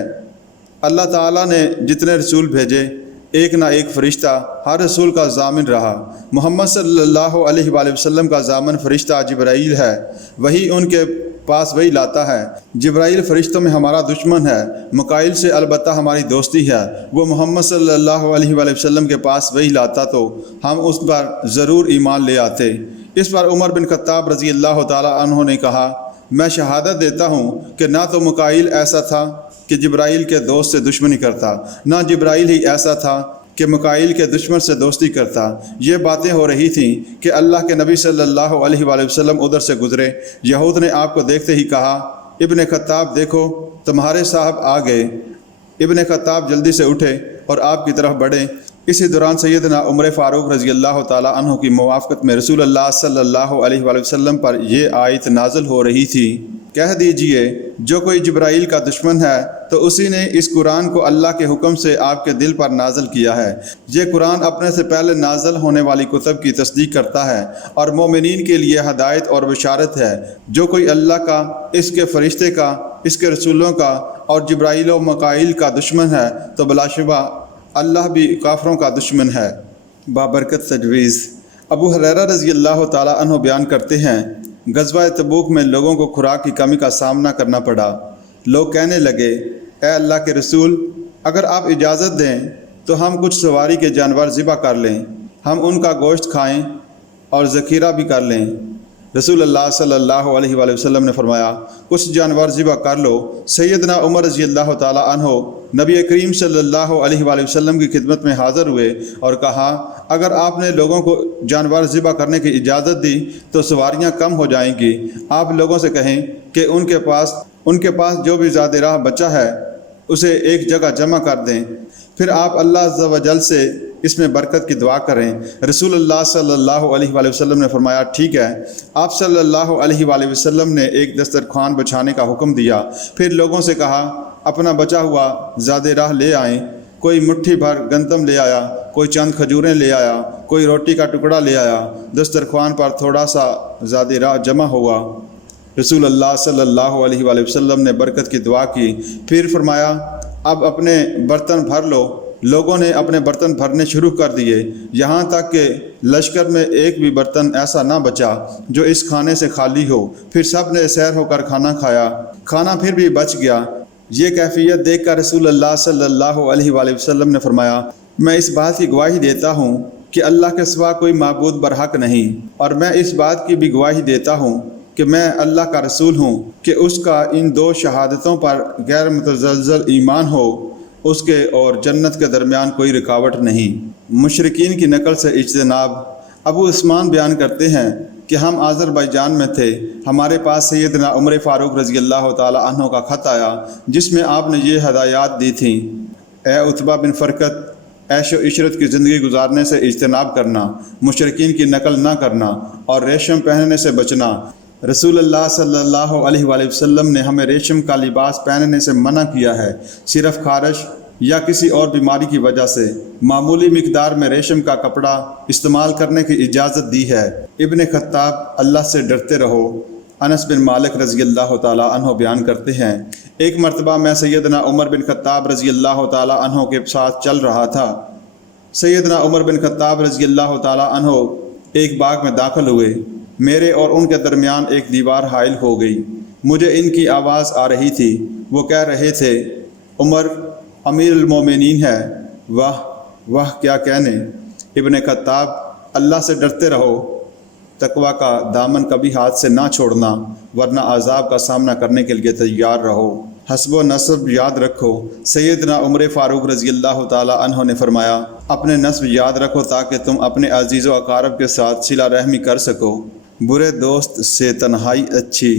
اللہ تعالیٰ نے جتنے رسول بھیجے ایک نہ ایک فرشتہ ہر رسول کا ضامن رہا۔ محمد صلی اللہ علیہ وآلہ وسلم کا ضامن فرشتہ جبرائیل ہے، وہی ان کے پاس وہی لاتا ہے۔ جبرائیل فرشتوں میں ہمارا دشمن ہے، مکائل سے البتہ ہماری دوستی ہے۔ وہ محمد صلی اللہ علیہ وآلہ وسلم کے پاس وہی لاتا تو ہم اس پر ضرور ایمان لے آتے۔ اس پر عمر بن خطاب رضی اللہ تعالیٰ عنہ نے کہا میں شہادت دیتا ہوں کہ نہ تو مکائل ایسا تھا کہ جبرائیل کے دوست سے دشمنی کرتا، نہ جبرائیل ہی ایسا تھا کہ مکائل کے دشمن سے دوستی کرتا۔ یہ باتیں ہو رہی تھیں کہ اللہ کے نبی صلی اللہ علیہ وآلہ وسلم ادھر سے گزرے۔ یہود نے آپ کو دیکھتے ہی کہا ابن خطاب دیکھو تمہارے صاحب آ گئے۔ ابن خطاب جلدی سے اٹھے اور آپ کی طرف بڑھے اسی دوران سیدنا عمر فاروق رضی اللہ تعالیٰ عنہ کی موافقت میں رسول اللہ صلی اللہ علیہ وآلہ وسلم پر یہ آیت نازل ہو رہی تھی، کہہ دیجئے جو کوئی جبرائیل کا دشمن ہے تو اسی نے اس قرآن کو اللہ کے حکم سے آپ کے دل پر نازل کیا ہے۔ یہ قرآن اپنے سے پہلے نازل ہونے والی کتب کی تصدیق کرتا ہے اور مومنین کے لیے ہدایت اور بشارت ہے۔ جو کوئی اللہ کا، اس کے فرشتے کا، اس کے رسولوں کا اور جبرائیل و مکائیل کا دشمن ہے تو بلا شبہ اللہ بھی کافروں کا دشمن ہے۔ بابرکت تجویز۔ ابو ہریرہ رضی اللہ تعالیٰ عنہ بیان کرتے ہیں، غزوہ تبوک میں لوگوں کو خوراک کی کمی کا سامنا کرنا پڑا۔ لوگ کہنے لگے، اے اللہ کے رسول، اگر آپ اجازت دیں تو ہم کچھ سواری کے جانور ذبح کر لیں، ہم ان کا گوشت کھائیں اور ذخیرہ بھی کر لیں۔ رسول اللہ صلی اللہ علیہ وآلہ وسلم نے فرمایا، کچھ جانور ذبح کر لو۔ سیدنا عمر رضی اللہ تعالیٰ عنہ نبی کریم صلی اللہ علیہ وآلہ وسلم کی خدمت میں حاضر ہوئے اور کہا، اگر آپ نے لوگوں کو جانور ذبح کرنے کی اجازت دی تو سواریاں کم ہو جائیں گی۔ آپ لوگوں سے کہیں کہ ان کے پاس جو بھی زیادہ راہ بچا ہے اسے ایک جگہ جمع کر دیں، پھر آپ اللہ عز و جل سے اس میں برکت کی دعا کریں۔ رسول اللہ صلی اللہ علیہ وآلہ وسلم نے فرمایا، ٹھیک ہے۔ آپ صلی اللہ علیہ وآلہ وسلم نے ایک دسترخوان بچھانے کا حکم دیا، پھر لوگوں سے کہا، اپنا بچا ہوا زیادہ راہ لے آئیں۔ کوئی مٹھی بھر گندم لے آیا، کوئی چند کھجوریں لے آیا، کوئی روٹی کا ٹکڑا لے آیا۔ دسترخوان پر تھوڑا سا زیادہ راہ جمع ہوا۔ رسول اللہ صلی اللہ علیہ وآلہ وسلم نے برکت کی دعا کی، پھر فرمایا، اب اپنے برتن بھر لو۔ لوگوں نے اپنے برتن بھرنے شروع کر دیے، یہاں تک کہ لشکر میں ایک بھی برتن ایسا نہ بچا جو اس کھانے سے خالی ہو۔ پھر سب نے سیر ہو کر کھانا کھایا، کھانا پھر بھی بچ گیا۔ یہ کیفیت دیکھ کر رسول اللہ صلی اللہ علیہ وآلہ وسلم نے فرمایا، میں اس بات کی گواہی دیتا ہوں کہ اللہ کے سوا کوئی معبود برحق نہیں، اور میں اس بات کی بھی گواہی دیتا ہوں کہ میں اللہ کا رسول ہوں، کہ اس کا ان دو شہادتوں پر غیر متزلزل ایمان ہو، اس کے اور جنت کے درمیان کوئی رکاوٹ نہیں۔ مشرکین کی نقل سے اجتناب۔ ابو عثمان بیان کرتے ہیں کہ ہم آذربائیجان میں تھے، ہمارے پاس سیدنا عمر فاروق رضی اللہ تعالیٰ عنہ کا خط آیا جس میں آپ نے یہ ہدایات دی تھیں، اے عتبہ بن فرقت، عیش و عشرت کی زندگی گزارنے سے اجتناب کرنا، مشرکین کی نقل نہ کرنا اور ریشم پہننے سے بچنا۔ رسول اللہ صلی اللہ علیہ وآلہ وسلم نے ہمیں ریشم کا لباس پہننے سے منع کیا ہے، صرف خارش یا کسی اور بیماری کی وجہ سے معمولی مقدار میں ریشم کا کپڑا استعمال کرنے کی اجازت دی ہے۔ ابن خطاب، اللہ سے ڈرتے رہو۔ انس بن مالک رضی اللہ تعالیٰ عنہ بیان کرتے ہیں، ایک مرتبہ میں سیدنا عمر بن خطاب رضی اللہ تعالیٰ عنہ کے ساتھ چل رہا تھا۔ سیدنا عمر بن خطاب رضی اللہ تعالیٰ عنہ ایک باغ میں داخل ہوئے، میرے اور ان کے درمیان ایک دیوار حائل ہو گئی۔ مجھے ان کی آواز آ رہی تھی، وہ کہہ رہے تھے، عمر امیر المومنین ہے۔ واہ واہ کیا کہنے۔ ابن خطاب، اللہ سے ڈرتے رہو، تقوی کا دامن کبھی ہاتھ سے نہ چھوڑنا، ورنہ عذاب کا سامنا کرنے کے لیے تیار رہو۔ حسب و نسب یاد رکھو۔ سیدنا عمر فاروق رضی اللہ تعالیٰ عنہ نے فرمایا، اپنے نسب یاد رکھو تاکہ تم اپنے عزیز و اقارب کے ساتھ صلہ رحمی کر سکو۔ برے دوست سے تنہائی اچھی۔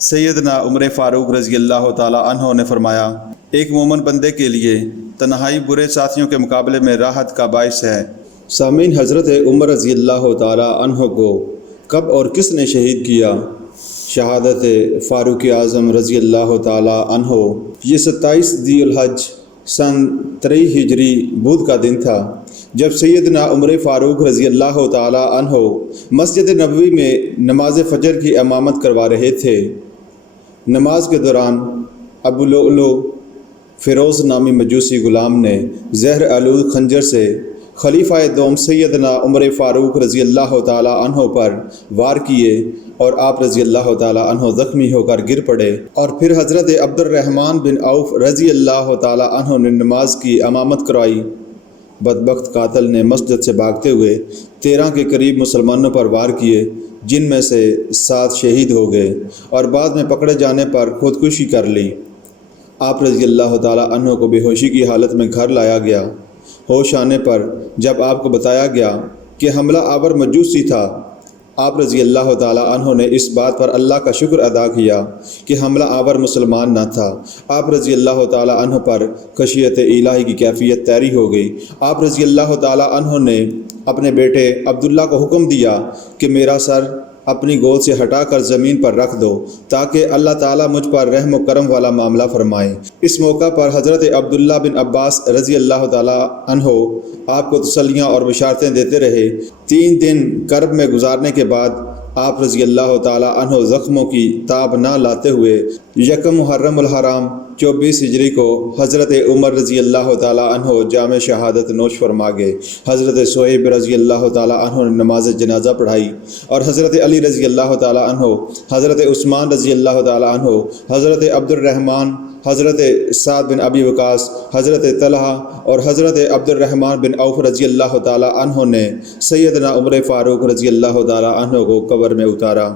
سیدنا عمر فاروق رضی اللہ تعالیٰ عنہ نے فرمایا، ایک مومن بندے کے لیے تنہائی برے ساتھیوں کے مقابلے میں راحت کا باعث ہے۔ سامعین، حضرت عمر رضی اللہ تعالیٰ عنہ کو کب اور کس نے شہید کیا؟ شہادت فاروق اعظم رضی اللہ تعالیٰ عنہ یہ 27 ذی الحج سن 23 ہجری بدھ کا دن تھا، جب سیدنا عمر فاروق رضی اللہ تعالیٰ عنہ مسجد نبوی میں نماز فجر کی امامت کروا رہے تھے۔ نماز کے دوران ابو لؤلؤ فیروز نامی مجوسی غلام نے زہر آلود خنجر سے خلیفہ دوم سیدنا عمر فاروق رضی اللہ تعالیٰ عنہ پر وار کیے اور آپ رضی اللہ تعالیٰ عنہ زخمی ہو کر گر پڑے، اور پھر حضرت عبد الرحمن بن عوف رضی اللہ تعالیٰ عنہ نے نماز کی امامت کروائی۔ بدبخت قاتل نے مسجد سے بھاگتے ہوئے 13 کے قریب مسلمانوں پر وار کیے، جن میں سے 7 شہید ہو گئے اور بعد میں پکڑے جانے پر خودکشی کر لی۔ آپ رضی اللہ تعالیٰ عنہ کو بے ہوشی کی حالت میں گھر لایا گیا۔ ہوش آنے پر جب آپ کو بتایا گیا کہ حملہ آور مجوسی تھا، آپ رضی اللہ تعالیٰ عنہ نے اس بات پر اللہ کا شکر ادا کیا کہ حملہ آور مسلمان نہ تھا۔ آپ رضی اللہ تعالیٰ عنہ پر خشیت الہی کی کیفیت طاری ہو گئی۔ آپ رضی اللہ تعالیٰ عنہ نے اپنے بیٹے عبداللہ کو حکم دیا کہ میرا سر اپنی گود سے ہٹا کر زمین پر رکھ دو تاکہ اللہ تعالیٰ مجھ پر رحم و کرم والا معاملہ فرمائے۔ اس موقع پر حضرت عبداللہ بن عباس رضی اللہ تعالیٰ عنہ آپ کو تسلیاں اور بشارتیں دیتے رہے۔ 3 دن کرب میں گزارنے کے بعد آپ رضی اللہ تعالیٰ عنہ زخموں کی تاب نہ لاتے ہوئے یکم محرم الحرام 24 ہجری کو حضرت عمر رضی اللہ تعالیٰ عنہ جام شہادت نوش فرما گئے۔ حضرت صہیب رضی اللہ تعالیٰ عنہ نے نماز جنازہ پڑھائی اور حضرت علی رضی اللہ تعالیٰ عنہ، حضرت عثمان رضی اللہ تعالیٰ عنہ، حضرت عبد الرحمن، حضرت سعد بن ابی وقاص، حضرت طلحہ اور حضرت عبد الرحمن بن عوف رضی اللہ تعالیٰ عنہ نے سیدنا عمر فاروق رضی اللہ تعالیٰ عنہ کو قبر میں اتارا۔